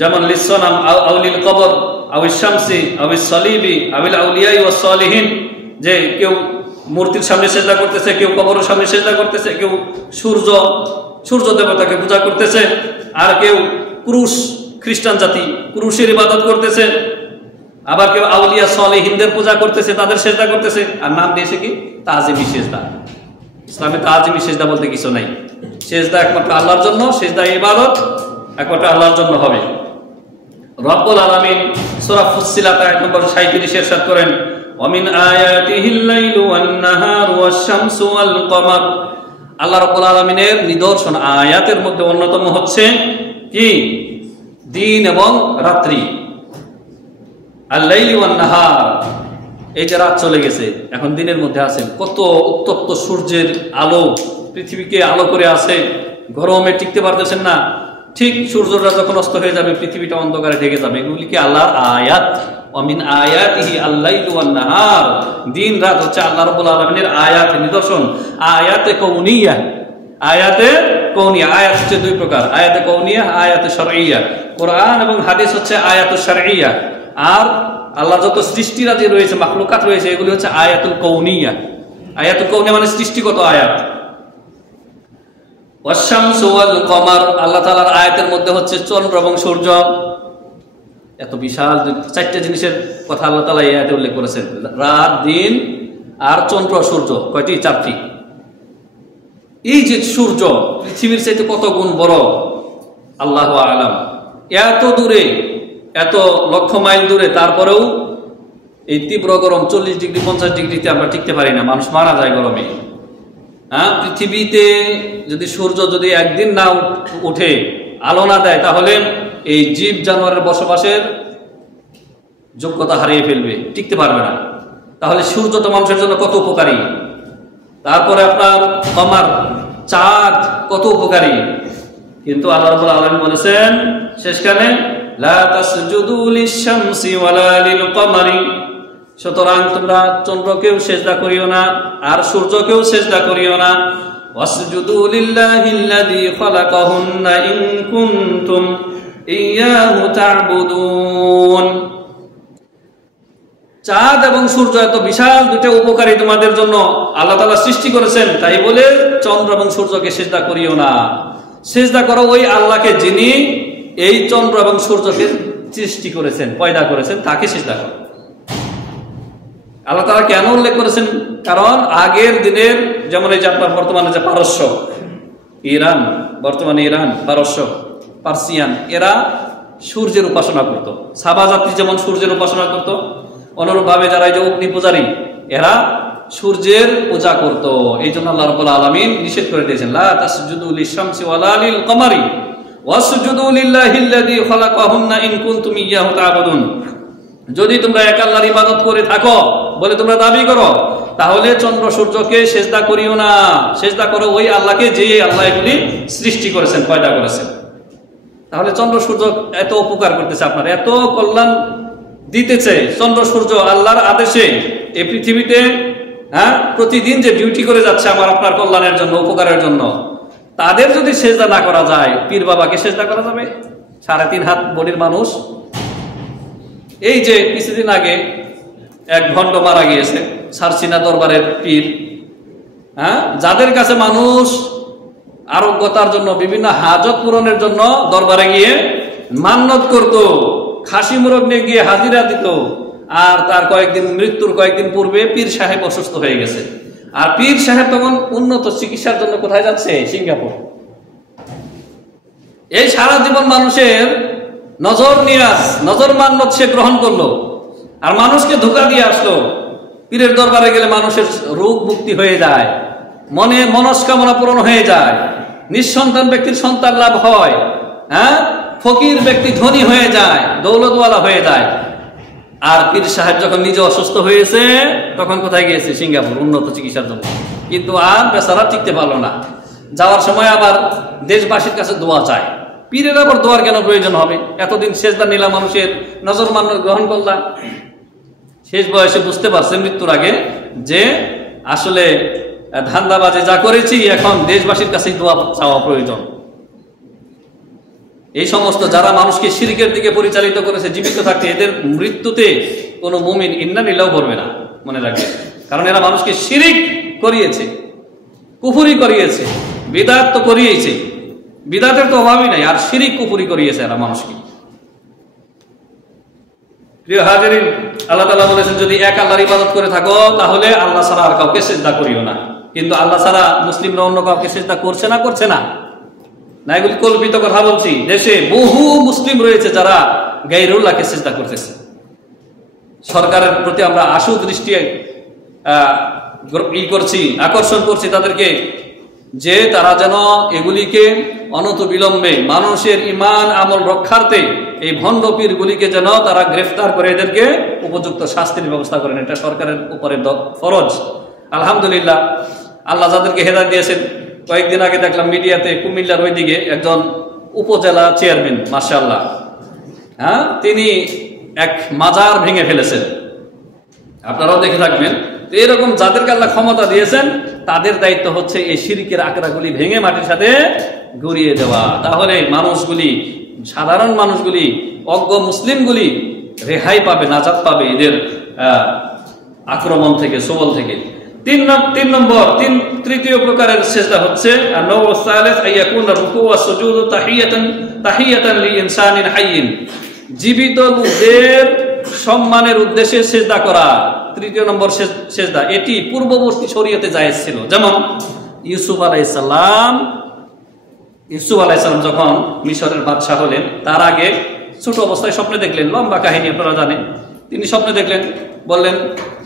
যেমন লিসসানাম আউলিল কবর আবিশ শামসি আবিশ সলিবি আবিল আউলিয়াই ওয়াস সালিহিন, যে কেউ মূর্তির সামনে সেজদা করতেছে, কেউ কবরের সামনে সেজদা করতেছে, কেউ সূর্য দেবতাকে পূজা করতেছে, আর কেউ ক্রুশ, খ্রিস্টান জাতি ক্রুশের ইবাদত করতেছে, আবার কেউ আউলিয়া সালেহিনদের পূজা করতেছে, তাদের সেজদা করতেছে, আর নাম দিয়েছে কি তাজিমি সেজদা। ইসলামে তাজিমি সেজদা বলতে কিছু নাই। সেজদা একমাত্র আল্লাহর জন্য, সেজদা ইবাদত একমাত্র আল্লাহর জন্য হবে। রব্বুল আলামিন সূরা ফুসসিলাত আয়াত নম্বর 37 ইরশাদ করেন, ওয়ামিন আয়াতিহিল লাইলু ওয়ান নাহারু ওয়াশ শামসু ওয়াল কমার। আল্লাহ রাব্বুল আলামিনের নিদর্শন, আয়াতের মধ্যে অন্যতম হচ্ছে কি দিন এবং রাত্রি। আল-লাইলি ওয়ান নাহার, এই যে রাত চলে গেছে, এখন দিনের মধ্যে আছেন, কত উত্তপ্ত সূর্যের আলো পৃথিবীকে আলো করে আছে, গরমে টিকতে পারতেছেন না। ঠিক সূর্যটা যখন অস্ত হয়ে যাবে, পৃথিবীটা অন্ধকারে ঢেকে যাবে। এগুলি কি আল্লাহর আয়াত। ওয়ামিন আয়াতিহি আল-লাইলু ওয়ান নাহার, দিন রাত হচ্ছে আল্লাহ রাব্বুল আলামিনের আয়াত, নিদর্শন। আয়াতে কওনিয়া, আয়াতে কওনিয়া, আয়াত হচ্ছে দুই প্রকার, আয়াতে কওনিয়া, আয়াতে শারঈয়া। কোরআন এবং হাদিস হচ্ছে আয়াতুশ শারঈয়া, আর আল্লাহ যত সৃষ্টিরাজি রয়েছে, মাখলুকাত রয়েছে, এগুলি হচ্ছে আয়াতুল কওনিয়া। আয়াতুল কওনিয়া মানে সৃষ্টিগত আয়াত। ওয়াশ শামসু ওয়াল কমার, আল্লাহ তাআলার আয়াতের মধ্যে হচ্ছে চন্দ্র এবং সূর্য। এত বিশাল চারটি জিনিসের কথা আল্লাহ তাআলা এই আয়াতে উল্লেখ করেছেন, রাত, দিন আর চন্দ্র সূর্য। কয়টি? চারটি। এই যে সূর্য পৃথিবীর চাইতে কত গুণ বড়, আল্লাহু আ'লাম। এত দূরে, এত লক্ষ মাইল দূরে, তারপরেও এই তীব্র গরম 40 ডিগ্রি 50 ডিগ্রিতে আমরা টিকতে পারি না, মানুষ মারা যায় গরমে। হ্যাঁ, পৃথিবীতে যদি সূর্য যদি একদিন না উঠে, আলো না দেয়, তাহলে এই জীব জানোয়ারের বসবাসের যোগ্যতা হারিয়ে ফেলবে, টিকতে পারবে না। তাহলে সূর্যটা মানুষের জন্য কত উপকারী। তারপরে আপনার কমার, চাঁদ কত উপকারী। কিন্তু আল্লাহ রাব্বুল আলামিন বলেছেন শেষখানে, লা তাসজুদু লিশ-শামসি ওয়ালা লিল-কমারি, সুতরাং তোমরা চন্দ্রকেও সেজদা করিও না আর সূর্যকেও সেজদা করিও না। ওয়াসজুদু লিল্লাহিল্লাযী খালাকাহুন্না ইন কুনতুম ইয়াহু তা'বুদুন। চাঁদ এবং সূর্য এত বিশাল দুটো উপকারী তোমাদের জন্য আল্লাহ তাআলা সৃষ্টি করেছেন, তাই বলে চন্দ্র এবং সূর্যকে সেজদা করিও না। সেজদা করো ওই আল্লাহকে, যিনি এই চন্দ্র এবং সূর্যকে সৃষ্টি করেছেন, পয়দা করেছেন, তাকে সেজদা করো। আল্লাহ তাআলা কেন উল্লেখ করেছেন? কারণ আগের দিনের, যেমন এই যে আপনার বর্তমানে যে পারস্য, ইরান, বর্তমানে ইরান, পারস্য, পার্সিয়ান, এরা সূর্যের উপাসনা করত। সাবা জাতি যেমন সূর্যের উপাসনা করত, অনুরূপভাবে যারা এই যে অগ্নি পূজারী, এরা সূর্যের পূজা করত। এই জন্য আল্লাহ রাব্বুল আলামিন নিষেধ করে দিয়েছেন, লা তাসজুদু লিশ-শামসি ওয়ালা লিল-কমারি ওয়াসজুদু লিল্লাহিল্লাযী খালাকাহুন্না ইন কুনতুম ইয়াহু তা'বুদুন। যদি তোমরা এক আল্লাহর ইবাদত করে থাকো বলে তোমরা দাবি করো, তাহলে চন্দ্র সূর্যকে সেজদা করিও না, সেজদা করো ওই আল্লাহকে, যে আল্লাহ এগুলি সৃষ্টি করেছেন, পয়দা করেছেন। তাহলে চন্দ্র সূর্য এত উপকার করতেছে, আপনার এত কল্যাণ দিতেছে। চন্দ্র সূর্য আল্লাহর আদেশে এই পৃথিবীতে, হ্যাঁ, প্রতিদিন যে ডিউটি করে যাচ্ছে আমার আপনার কল্যাণের জন্য, উপকারের জন্য, তাদের যদি সেজদা না করা যায়, পীর বাবাকে সেজদা করা যাবে? 3.5 হাত বডির মানুষ। এই যে কিছুদিন আগে এক ভণ্ড মারা গিয়েছে, সারসিনা দরবারের পীর, হ্যাঁ, যাদের কাছে মানুষ আরোগ্যতার জন্য, বিভিন্ন হাজত পূরণের জন্য দরবারে গিয়ে মান্নত করত, খাসি মোরগ নিয়ে গিয়ে হাজিরা দিত, আর তার মৃত্যুর কয়েকদিন পূর্বে পীর সাহেব অসুস্থ হয়ে গেছে। আর পীর সাহেব তখন উন্নত চিকিৎসার জন্য কোথায় যাচ্ছে? সিঙ্গাপুর। এই সারা জীবন মানুষের নজর মান্নত সে গ্রহণ করলো, আর মানুষকে ধোঁকা দিয়ে আসলো। পীরের দরবারে গেলে মানুষের রোগ মুক্তি হয়ে যায়, মনস্কামনা পূরণ হয়ে যায়, নিঃসন্তান ব্যক্তির সন্তান লাভ হয়, হ্যাঁ, ফকির ব্যক্তি ধনী হয়ে যায়, দৌলতওয়ালা হয়ে যায়। আর পীর সাহেব যখন নিজে অসুস্থ হয়েছে, তখন কোথায় গিয়েছে? সিঙ্গাপুর, উন্নত চিকিৎসার জন্য। কিন্তু আর বেচারা টিকতে পারলো না। যাওয়ার সময় আবার দেশবাসীর কাছে দোয়া চায়। পীরের আবার দোয়ার কেন প্রয়োজন হবে? এতদিন সেজদা নিলাম, মানুষের নজর মান্য গ্রহণ করলাম, শেষ বয়সে বুঝতে পারছে মৃত্যুর আগে যে আসলে ধান্দাবাজে যা করেছি, এখন দেশবাসীর কাছে দোয়া চাওয়া প্রয়োজন। এই সমস্ত যারা মানুষকে শিরকের দিকে পরিচালিত করেছে জীবিত থাকতে, এদের মৃত্যুতে কোনো মুমিন ইন্না লিল্লাহ করবে না, মনে রাখবে। কারণ এরা মানুষকে শিরিক করিয়েছে, কুফরি করিয়েছে, বিদআত তো করিয়েছে, বিদআতের তো অভাবই নাই, আর শিরিক কুফরি করিয়েছে এরা মানুষকে। প্রিয় হাজিরিন, আল্লাহ তাআলা বলেছেন যদি এক আল্লাহর ইবাদত করে থাকো তাহলে আল্লাহ ছাড়া আর কাউকে সিজদা করিও না। কিন্তু আল্লাহ ছাড়া মুসলিমরা অন্য কাউকে সিজদা করছে না, করছে না না, এগুলি কল্পিত কথা বলছি। দেশে বহু মুসলিম রয়েছে যারা গায়রুল্লাহকে সিজদা করতেছে। সরকারের প্রতি আমরা আশু দৃষ্টি আকর্ষণ করছি তাদেরকে, যে তারা যেন এগুলিকে অনতিবিলম্বে মানুষের ঈমান আমল রক্ষার্থে এই ভণ্ড পীরগুলিকে যেন তারা গ্রেফতার করে এদেরকে উপযুক্ত শাস্তির ব্যবস্থা করেন। এটা সরকারের উপরে ফরজ। আলহামদুলিল্লাহ, আল্লাহ যাদেরকে হেদায়েত দিয়েছেন। কয়েকদিন আগে দেখলাম মিডিয়াতে কুমিল্লার ওইদিকে একজন উপজেলা চেয়ারম্যান, মাশাআল্লাহ, তিনি এক মাজার ভেঙে ফেলেছেন। আপনারাও দেখে থাকবেন। তো এরকম যাদেরকে আল্লাহ ক্ষমতা দিয়েছেন তাদের দায়িত্ব হচ্ছে এই শিরকের আকড়াগুলি ভেঙে মাটির সাথে গড়িয়ে দেওয়া। তাহলে মানুষগুলি, সাধারণ মানুষগুলি, অজ্ঞ মুসলিমগুলি রেহাই পাবে, নাজাত পাবে এদের আক্রমণ থেকে, সবল থেকে। তৃতীয় প্রকারের সেজদা হচ্ছে জীবিত লোকদের সম্মানের উদ্দেশ্যে সেজদা করা। তৃতীয় নম্বর সেজদা, এটি পূর্ববর্তী শরীয়তে জায়েজ ছিল। যেমন ইউসুফ আলাইহিসসালাম যখন মিশরের বাদশাহ হলেন, তার আগে ছোট অবস্থায় স্বপ্নে দেখলেন, লম্বা কাহিনী আপনারা জানেন। তিনি স্বপ্নে দেখলেন, বললেন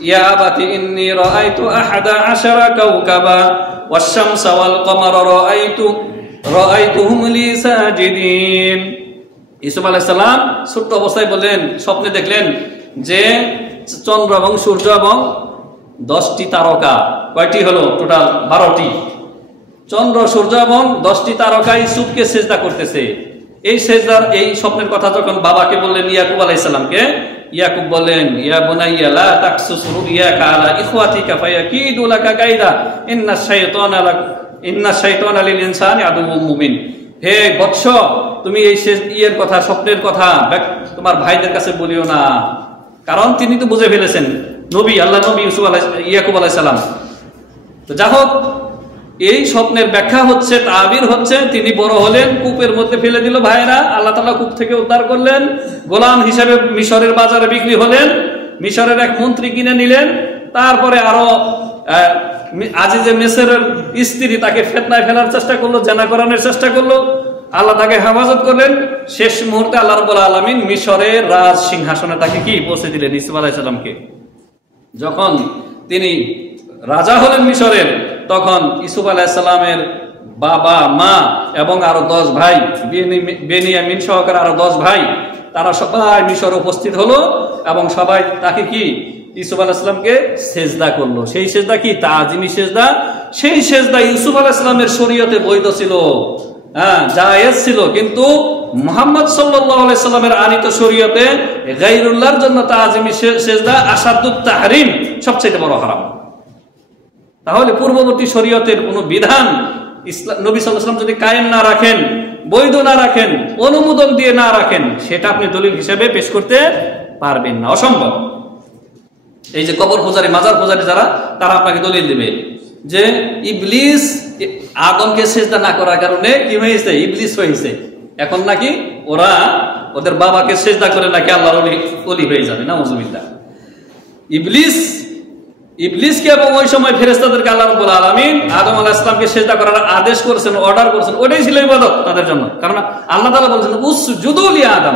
ইয়া আবাতি ইন্নী রাআইতু আহাদা আশারা কাওকাবা ওয়াশ-শামসা ওয়াল কমারা রাআইতুহুম লি সাজিদিন। ইউসুফ আলাইহিস সালাম ছোট অবস্থায় বললেন, স্বপ্নে দেখলেন যে চন্দ্র এবং সূর্য এবং 10টি তারকা, কয়টি হলো টোটাল 12টি, চন্দ্র সূর্য এবং 10টি তারকা ইউসুফকে সিজদা করতেছে। এই সিজদার এই স্বপ্নের কথা যখন বাবাকে বললেন ইয়াকুব আলাইহিস সালামকে, ইয়াকুব বললেন ইয়া বুনাইয়া লা তাকসুস রুইয়াকা আলা ইখওয়াতিকা ফায়াকিদু লাকা কাইদা ইন্নাশ শাইতানা লিল ইনসানি আদুউম মুবিন। হে বৎস, তুমি এই কথা, স্বপ্নের কথা তোমার ভাইদের কাছে বলিও না, কারণ তিনি তো বুঝে ফেলেছেন, নবী, আল্লাহ নবী ইয়াকুব আলাইহিস সালাম। তো যা হোক, এই স্বপ্নের ব্যাখ্যা হচ্ছে, তাবির হচ্ছে, তিনি বড় হলেন, কূপের মধ্যে ফেলে দিল ভাইরা, আল্লাহ তাআলা কূপ থেকে উদ্ধার করলেন, গোলাম হিসাবে মিশরের বাজারে বিক্রি হলেন, মিশরের এক মন্ত্রী কিনে নিলেন, তারপরে আরো আজিজে মিসরের স্ত্রী তাকে ফিতনায় ফেলার চেষ্টা করলো, জেনা করানোর চেষ্টা করলো, আল্লাহ তাকে হেফাজত করলেন। শেষ মুহূর্তে আল্লাহ রাব্বুল আলামিন মিশরের রাজ সিংহাসনে তাকে কি পৌঁছে দিলেন, ইউসুফ আলাইহিস সালামকে। যখন তিনি রাজা হলেন মিশরের, তখন ইউসুফ আলাইহিস সালামের বাবা, মা এবং আরো 10 ভাই, বেনিয়ামিন সহকারে আরো 10 ভাই, তারা সবাই মিশরে উপস্থিত হলো এবং সবাই তাকে কি ইউসুফ আলাইহিস সালামকে সেজদা করলো। সেই সেজদা কি তাজিমি সেজদা। সেই সেজদা ইউসুফ আলাইহিস সালামের শরীয়তে বৈধ ছিল, জায়েজ ছিল, কিন্তু মুহাম্মদ সাল্লাল্লাহু আলাইহি সাল্লামের আনিত শরীয়তে গায়রুল্লাহর জন্য তাজিমি সেজদা আসাদুত তাহরিম, সবচেয়ে বড় হারাম। তাহলে পূর্ববর্তী শরীয়তের কোনো বিধান নবী সাল্লাল্লাহু আলাইহি ওয়াসাল্লাম যদি কায়েম না রাখেন, বৈধ না রাখেন, অনুমোদন দিয়ে না রাখেন, সেটা আপনি দলিল হিসেবে পেশ করতে পারবেন না, অসম্ভব। এই যে কবর পূজারী, মাজার পূজারী যারা, তারা আপনাকে দলিল দিবে যে ইবলিস আদমকে সিজদা না করার কারণে কি হয়েছে, ইবলিস হয়েছে। এখন নাকি ওরা ওদের বাবাকে সিজদা করে নাকি আল্লাহর ওলি হয়ে যাবে, নাউযুবিল্লাহ। ইবলিসকে এবং ওই সময় ফেরেশতাদেরকে আল্লাহ রাব্বুল আলামিন আদম আলাইহিস সালামকে সিজদা করার আদেশ করেছেন, অর্ডার করেছেন, ওটাই ছিল ইবাদত তাদের জন্য। কারণ আল্লাহ তাআলা বলেছেন উসজুদু লি আদম,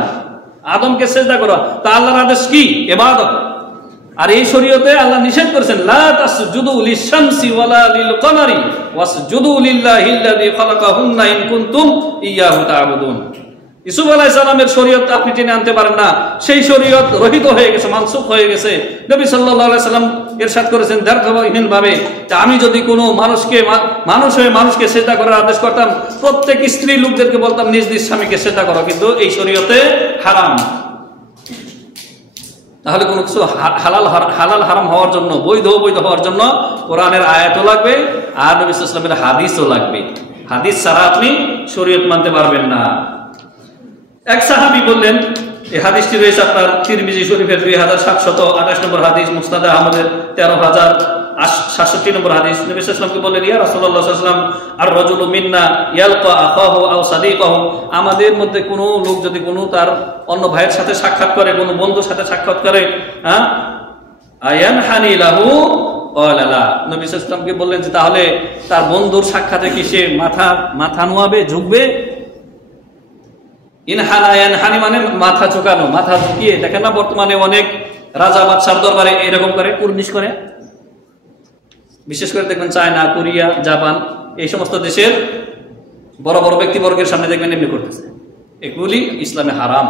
আদমকে সিজদা করো, তা আল্লাহর আদেশ কি? ইবাদত। আর এই শরীয়তে আল্লাহ নিষেধ করেছেন লা তাসজুদু লিশ-শামসি ওয়ালা লিল-কমারি ওয়াসজুদু লিল্লাহিল্লাযী খালাকাহুন্না ইন কুনতুম ইয়্যাহু তা'বুদুন। ইউসুফ আলাইহিস সালামের শরীয়ত আপনি টেনে আনতে পারেন না, সেই শরীয়ত রহিত হয়ে গেছে, মানসুখ হয়ে গেছে। নবী সাল্লাল্লাহু আলাইহি সাল্লাম ইরশাদ করেছেন দীর্ঘভাবে যে আমি যদি কোনো মানুষকে সিজদা করার আদেশ করতাম, প্রত্যেক স্ত্রী লোকদেরকে বলতাম নিজ নিজ স্বামীকে সিজদা করো, কিন্তু এই শরীয়তে হারাম। তাহলে কোনো কিছু হালাল হারাম হওয়ার জন্য, বৈধ হওয়ার জন্য কোরআনের আয়াতও লাগবে আর নবী সাল্লাল্লাহু আলাইহি ওয়াসাল্লামের হাদিসও লাগবে। হাদিস ছাড়া আপনি শরীয়ত মানতে পারবেন না। এক সাহাবী বললেন, এই হাদিসটি রয়েছে আপনার তিরমিজি শরীফের 2728 নম্বর হাদিস, মুসনাদ আহমদের 13067 নম্বর হাদিস। নবী সাল্লাল্লাহু আলাইহি ওয়াসাল্লাম বললেন, ইয়া রাসূলুল্লাহ সাল্লাল্লাহু আলাইহি ওয়াসাল্লাম, আর রাজুলু মিন্না ইয়ালকা আখাহু আও সাদিকাহু, আমাদের মধ্যে কোনো লোক যদি কোনো তার অন্য ভাইয়ের সাথে সাক্ষাৎ করে, কোনো বন্ধুর সাথে সাক্ষাৎ করে, আয়ানহানি লাহু ক্বালা লা, নবী সাল্লাল্লাহু আলাইহি ওয়াসাল্লামকে বললেন যে তাহলে তার বন্ধুর সাক্ষাতে কি সে মাথা নোয়াবে, ঝুঁকবে? ইনহানা ইয়ানহানি মানে মাথা ঝুঁকানো, মাথা ঝুঁকিয়ে। দেখেন না বর্তমানে অনেক রাজা বাদশার দরবারে এরকম করে, কুর্নিশ করে। বিশেষ করে দেখবেন চায়না, কোরিয়া, জাপান, এই সমস্ত দেশের বড় বড় ব্যক্তিবর্গের সামনে দেখবেন এমনি করতেছে। এগুলি ইসলামে হারাম।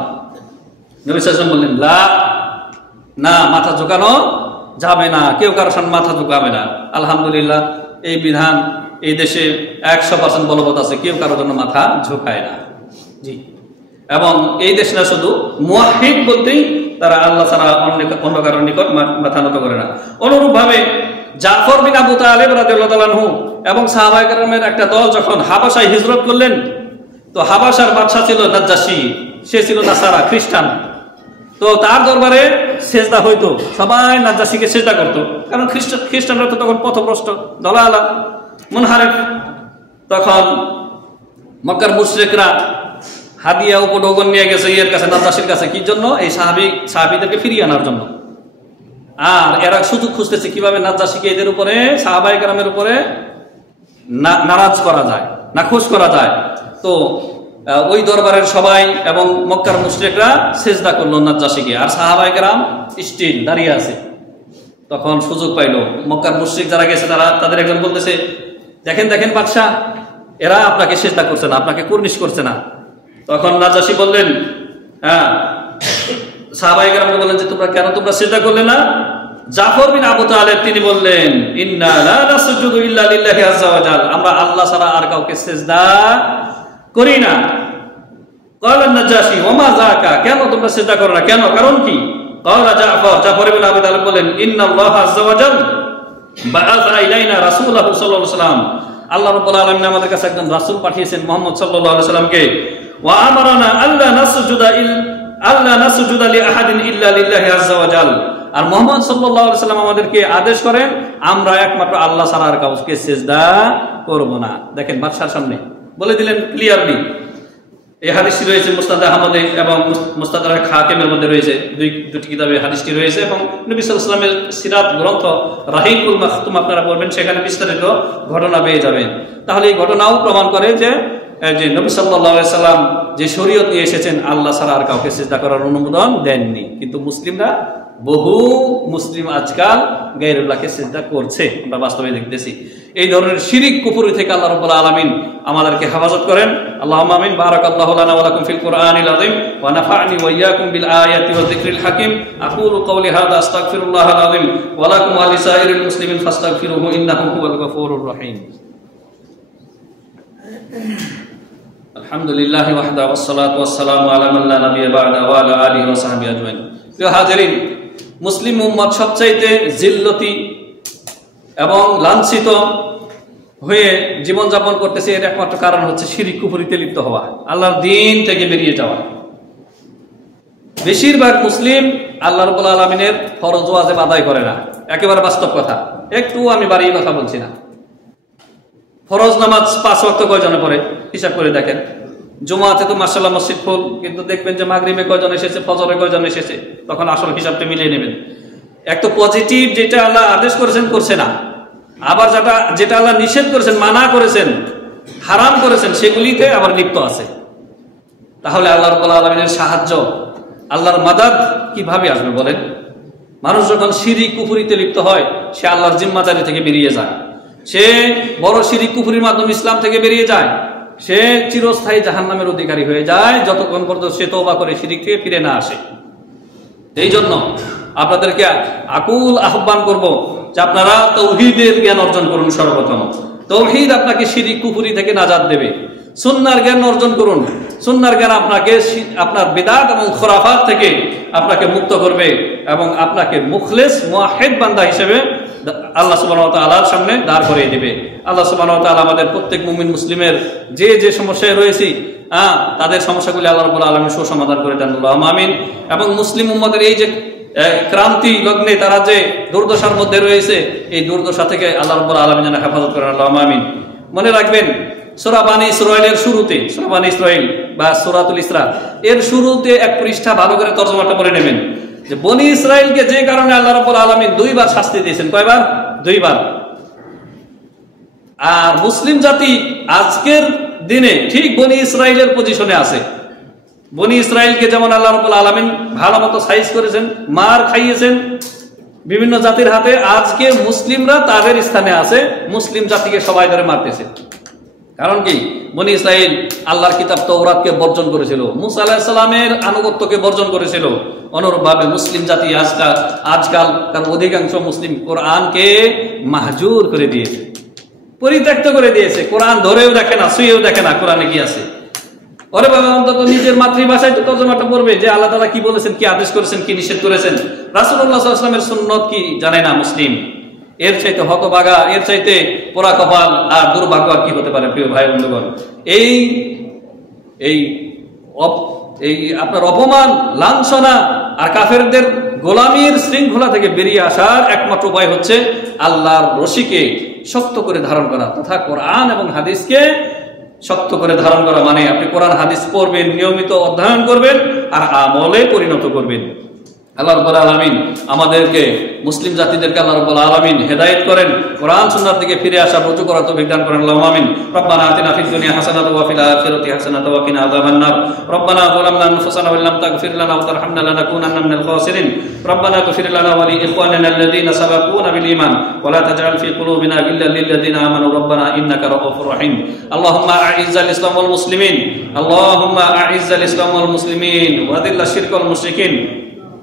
নবী সাল্লাল্লাহু আলাইহি ওয়াসাল্লাম বললেন, লা, না, মাথা ঝুঁকানো যাবে না, কেউ কারোর সামনে মাথা ঝুঁকাবে না। আলহামদুলিল্লাহ, এই বিধান এই দেশে 100% বলবৎ আছে, কেউ কারোর জন্য মাথা ঝুঁকায় না। জি। এবং এই দেশ না শুধু মুওয়াহহিদ বলতেই তারা আল্লাহ ছাড়া অন্য কারোর নিকট মাথা নত করে না। অনুরূপভাবে জাফর বিন আবু তালিব রাদিয়াল্লাহু তাআলা আনহু এবং সাহাবায়ে কেরামের একটা দল যখন হাবাসায় হিজরত করলেন, তো হাবাসার বাদশা ছিল নাজ্জাশী, সে ছিল নাসারা, খ্রিস্টান। তো তার দরবারে সেজদা হইতো, সবাই নাজ্জাশীকে সেজদা করতো, কারণ খ্রিস্টানরা তো তখন পথভ্রষ্ট, দলালা, মুনহারিফ। তখন মক্কার মুশরিকরা হাদিয়া উপঢৌকন নিয়ে গেছে এর কাছে, নাজ্জাশীর কাছে। কি জন্য? এই সাহাবীদেরকে ফিরিয়ে আনার জন্য। আর এরা সুযোগ খুঁজতেছে কিভাবে নাজ্জাশীকে এদের উপরে, সাহাবায়ে কেরামের উপরে নারাজ করা যায়, নাখুশ করা যায়। তো ওই দরবারের সবাই এবং মক্কার মুশরিকরা সেজদা করলো নাজ্জাশীকে, আর সাহাবায়ে কেরাম স্টিল দাঁড়িয়ে আছে। তখন সুযোগ পাইলো মক্কার মুশরিক যারা গেছে, তাদের একজন বলতেছে, দেখেন দেখেন বাদশা, এরা আপনাকে সেজদা করছে না, আপনাকে কুর্নিশ করছে না। তখন নাজ্জাশী বললেন, সাহাবায়ে কেরামকে বললেন যে তোমরা সিজদা করলে না? জাফর বিন আবু তালিব তিনি বললেন, ইন্না লা নাসজুদু ইল্লা লিল্লাহি আযজা ওয়া জাল, আমরা আল্লাহ ছাড়া আর কাউকে সিজদা করি না। ক্বালা নাজ্জাশী, ওয়া মা যাকা, কেন তোমরা সিজদা করো না, কেন, কারণ কি? ক্বালা জাফর বিন আবু তালিব বলেন, ইন্নাল্লাহা আযজা ওয়া জাল বাআসা ইলাইনা রাসূলুল্লাহ সাল্লাল্লাহু আলাইহি ওয়াসাল্লাম, আল্লাহ রাব্বুল আলামিন আমাদের কাছে একজন রাসূল পাঠিয়েছেন, মুহাম্মদ সাল্লাল্লাহু আলাইহি ওয়াসাল্লামকে। ওয়া আমারানা আল্লা নাসজুদা লি আহাদিন ইল্লা লিল্লাহি আযজা ওয়া জাল, আর মুহাম্মদ সাল্লাল্লাহু আলাইহি ওয়াসাল্লাম আমাদেরকে আদেশ করেন আমরা একমাত্র আল্লাহ ছাড়া আর কাউকে সিজদা করব না। দেখেন বাদশার সামনে বলে দিলেন ক্লিয়ারলি। এই হাদিসটি রয়েছে মুসনাদ আহমদে এবং মুস্তাদরাক হাকিমের মধ্যে রয়েছে, দুটি কিতাবে হাদিসটি রয়েছে। এবং নবী সাল্লাল্লাহু আলাইহি ওয়াসাল্লামের সিরাত গ্রন্থ রাহিকুল মাখতুম আপনারা পড়বেন, সেখানে বিস্তারিত ঘটনা পেয়ে যাবেন। তাহলে এই ঘটনাও প্রমাণ করে যে নবী সাল্লাল্লাহু আলাইহি ওয়াসাল্লাম যে শরীয়ত নিয়ে এসেছেন, আল্লাহ ছাড়া আর কাউকে সিজদা করার অনুমোদন দেননি। কিন্তু মুসলিমরা, বহু মুসলিম আজকাল গায়রুল্লাহকে সিজদা করছে, আমরা বাস্তবে দেখতেছি। এই ধরনের শিরিক কুফরি থেকে আল্লাহ রাব্বুল আলামিন আমাদেরকে হেফাজত করেন। আল্লাহুম্মা আমিন। বারাকাল্লাহু লানা ওয়া লাকুম ফিল কুরআনিল আযীম ওয়া নাফা'নি ওয়া ইয়্যাকুম বিল আয়াতি ওয়াজ যিকরিল হাকীম। আকুলু কওলি হাযা আস্তাগফিরুল্লাহাল আযীম ওয়া লাকুম ওয়া লিসাইরিল মুসলিমিন ফাস্তাগফিরুহু ইন্নাহু হুয়াল গফুরুর রহিম। আলহামদুলিল্লাহি ওয়াহদা ওয়াসসালাতু ওয়াসসালামু আলা মান লা নাবিয়্যা বা'দা ওয়া আলা আলিহি ওয়া সাহবিহি আজমাইন। প্রিয় হাজিরিন, মুসলিম উম্মত সবচাইতে জিল্লতি এবং লাঞ্ছিত হয়ে জীবনযাপন করতেছে, এর একমাত্র কারণ হচ্ছে শিরক কুফরিতে লিপ্ত হওয়া, আল্লাহর দ্বীন থেকে বেরিয়ে যাওয়া। বেশিরভাগ মুসলিম আল্লাহ রাব্বুল আলামিনের ফরজ ওয়াজিব আদায় করে না, একেবারে বাস্তব কথা, একটু আমি বাড়িয়ে কথা বলছি না। ফরজ নামাজ 5 ওয়াক্ত কয়জনে পড়ে হিসাব করে দেখেন। জুমাতে তো মাশাআল্লাহ মসজিদ ফুল, কিন্তু দেখবেন যে মাগরিবে কয়জন এসেছে, ফজরে কয়জন এসেছে, তখন আসল হিসাবটা মিলিয়ে নেবেন। এক তো পজিটিভ যেটা আল্লাহ আদেশ করেছেন করছে না, আবার যেটা আল্লাহ নিষেধ করেছেন, মানা করেছেন, হারাম করেছেন, সেগুলিতে আবার লিপ্ত আছে। তাহলে আল্লাহ রাব্বুল আলামিনের সাহায্য, আল্লাহর মাদাদ কিভাবে আসবে বলেন? মানুষ যখন শিরক কুফরিতে লিপ্ত হয়, সে আল্লাহর জিম্মাদারি থেকে বেরিয়ে যায়, সে বড় শিরক কুফরির মাধ্যমে ইসলাম থেকে বেরিয়ে যায়, সে চিরস্থায়ী জাহান্নামের অধিকারী হয়ে যায় যতক্ষণ পর্যন্ত সে তওবা করে শিরক থেকে ফিরে না আসে। এই জন্য আপনাদেরকে আকুল আহ্বান করব যে আপনারা তাওহীদের জ্ঞান অর্জন করুন। সর্বপ্রথম তাওহীদ আপনাকে শিরক কুফরি থেকে নাজাত দেবে। সুন্নাহর জ্ঞান অর্জন করুন। সুন্নাহর জ্ঞান আপনাকে আপনার বিদআত এবং খুরাফাত থেকে আপনাকে মুক্ত করবে এবং আপনাকে মুখলিস মুওয়াহিদ বান্দা হিসেবে আল্লাহ সুবহানাহু ওয়া তাআলার সামনে দাঁড় করিয়ে দিবে। আল্লাহ সুবহানাহু ওয়া তাআলা আমাদের প্রত্যেক মুমিন মুসলিমের যে যে সমস্যায় রয়েছে তাদের সমস্যাগুলি আল্লাহ রাব্বুল আলামিন সুসমাধান করে দেন, আল্লাহুম্মা আমিন। এবং মুসলিম উম্মতের এই যে ক্রান্তি লগ্নে তারা যে দুর্দশার মধ্যে রয়েছে, এই দুর্দশা থেকে আল্লাহ রাব্বুল আলামিন যেন হেফাজত করেন, আল্লাহুম্মা আমিন। মনে রাখবেন, সূরা বানী ইসরাঈলের শুরুতে, সূরা বানী ইসরাঈল বা সূরাতুল ইসরা এর শুরুতে এক পৃষ্ঠা ভালো করে তরজমাটা পড়ে নেবেন যে বনী ইসরাঈলকে যে কারণে আল্লাহ রাব্বুল আলামিন দুইবার শাস্তি দিয়েছেন। কয়বার? দুইবার। আর মুসলিম জাতি আজকের দিনে ঠিক বনী ইসরাঈলের পজিশনে আছে। বনী ইসরাঈলকে যেমন আল্লাহ রাব্বুল আলামিন ভালো মতো সাইজ করেছেন, মার খাইয়েছেন বিভিন্ন জাতির হাতে, আজকে মুসলিমরা তাদের স্থানে আছে, মুসলিম জাতিকে সবাই ধরে মারতেছে। কারণ কি? বনী ইসরাঈল আল্লাহর কিতাব তাওরাতকে বর্জন করেছিল, মুসা আলাইহিস সালামের আনুগত্যকে বর্জন করেছিল। অনুরূপভাবে মুসলিম জাতি আজকাল অধিকাংশ মুসলিম কোরআনকে মাহজুর করে দিয়েছে, পরিত্যক্ত করে দিয়েছে। কোরআন ধরেও দেখে না, ছুঁয়েও দেখে না কোরআনে কি আছে। ওরে বাবা, অন্তত নিজের মাতৃভাষায় তো তরজমাটা পড়বে যে আল্লাহ তাআলা কি বলেছেন, কি আদেশ করেছেন, কি নিষেধ করেছেন। রাসূলুল্লাহ সাল্লাল্লাহু আলাইহি ওয়াসাল্লামের সুন্নাত কি জানে না মুসলিম। এর চাইতে হতভাগা, এর চাইতে পোড়া কপাল আর দুর্ভাগ্য আর কি হতে পারে প্রিয় ভাই বন্ধুগণ। এই আপনার অপমান, লাঞ্ছনা আর কাফেরদের গোলামীর শৃঙ্খলা থেকে বেরিয়ে আসার একমাত্র উপায় হচ্ছে আল্লাহর রশিকে শক্ত করে ধারণ করা তথা কোরআন এবং হাদিসকে শক্ত করে ধারণ করা। মানে আপনি কোরআন হাদিস পড়বেন, নিয়মিত অধ্যয়ন করবেন আর আমলে পরিণত করবেন। আল্লাহ রাব্বুল আলামিন আমাদেরকে, মুসলিম জাতিদেরকে আল্লাহ রাব্বুল আলামিন হেদায়েত করেন, কোরআন সুন্নাহর দিকে ফিরে আসা, রুজু করার তৌফিক দান করেন, আল্লাহুম্মা আমিন। রব্বানা আতিনা ফিদ দুনিয়া হাসানাতাও ওয়া ফিল আখিরাতি হাসানাতাও ওয়া কিনা আযাবান নার। রব্বানা যালামনা আনফুসানা ওয়া লাম তাগফির লানা ওয়া তারহামনা লানাকুনান্না মিনাল খাসিরিন। রব্বানা ইগফির লানা ওয়া লি ইখওয়ানিনা আল্লাযীনা সাবাকুনা বিল ঈমান ওয়া লা তাজআল ফি কুলুবিনা গিল্লাল লিল লাযীনা আমানু রব্বানা ইন্নাকা রাউফুর রাহিম। আল্লাহুম্মা আ'iজ্জাল ইসলাম ওয়াল মুসলিমিন, আল্লাহুম্মা আ'iজ্জাল ইসলাম ওয়াল মুসলিমিন ওয়া দিল্লাশ শিরকা ওয়াল মুশরিকিন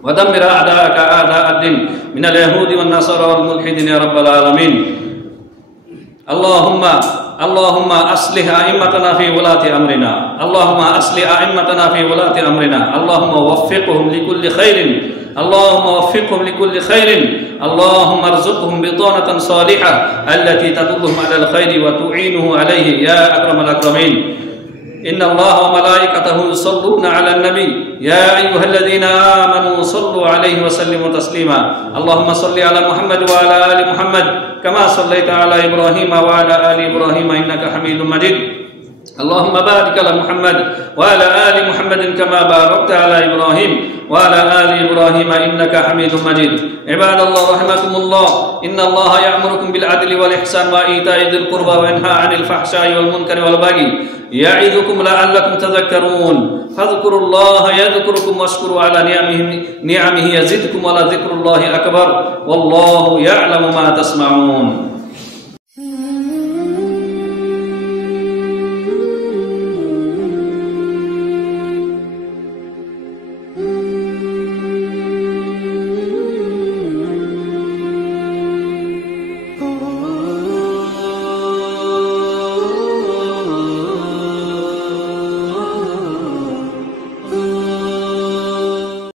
ودمر أعداءك أعداء الدين من اليهود والنصارى والملحدين يا رب العالمين. اللهم أصلح أئمتنا في ولاة أمرنا، اللهم أصلح أئمتنا في ولاة أمرنا، اللهم وفقهم لكل خير، اللهم وفقهم لكل خير، اللهم ارزقهم بطانة صالحة التي تدلهم على الخير وتعينه عليه يا أكرم الأكرمين. إن الله وملائكته يصلون على النبي يا أيها الذين آمنوا صلوا عليه وسلموا تسليما. اللهم صل على محمد وعلى آل محمد كما صليت على إبراهيم وعلى آل إبراهيم إنك حميد مجيد. اللهم بارك على محمد وعلى آل محمد كما باركت على إبراهيم وعلى آل إبراهيم إنك حميد مجيد. عباد الله رحمكم الله، إن الله يأمركم بالعدل والإحسان وإيتاء ذي القربى وينهى عن الفحشاء والمنكر والبغي يعظكم لعلكم تذكرون. فاذكروا الله يذكركم واشكروا على نعمه يزدكم ولذكر الله أكبر والله يعلم ما تصنعون.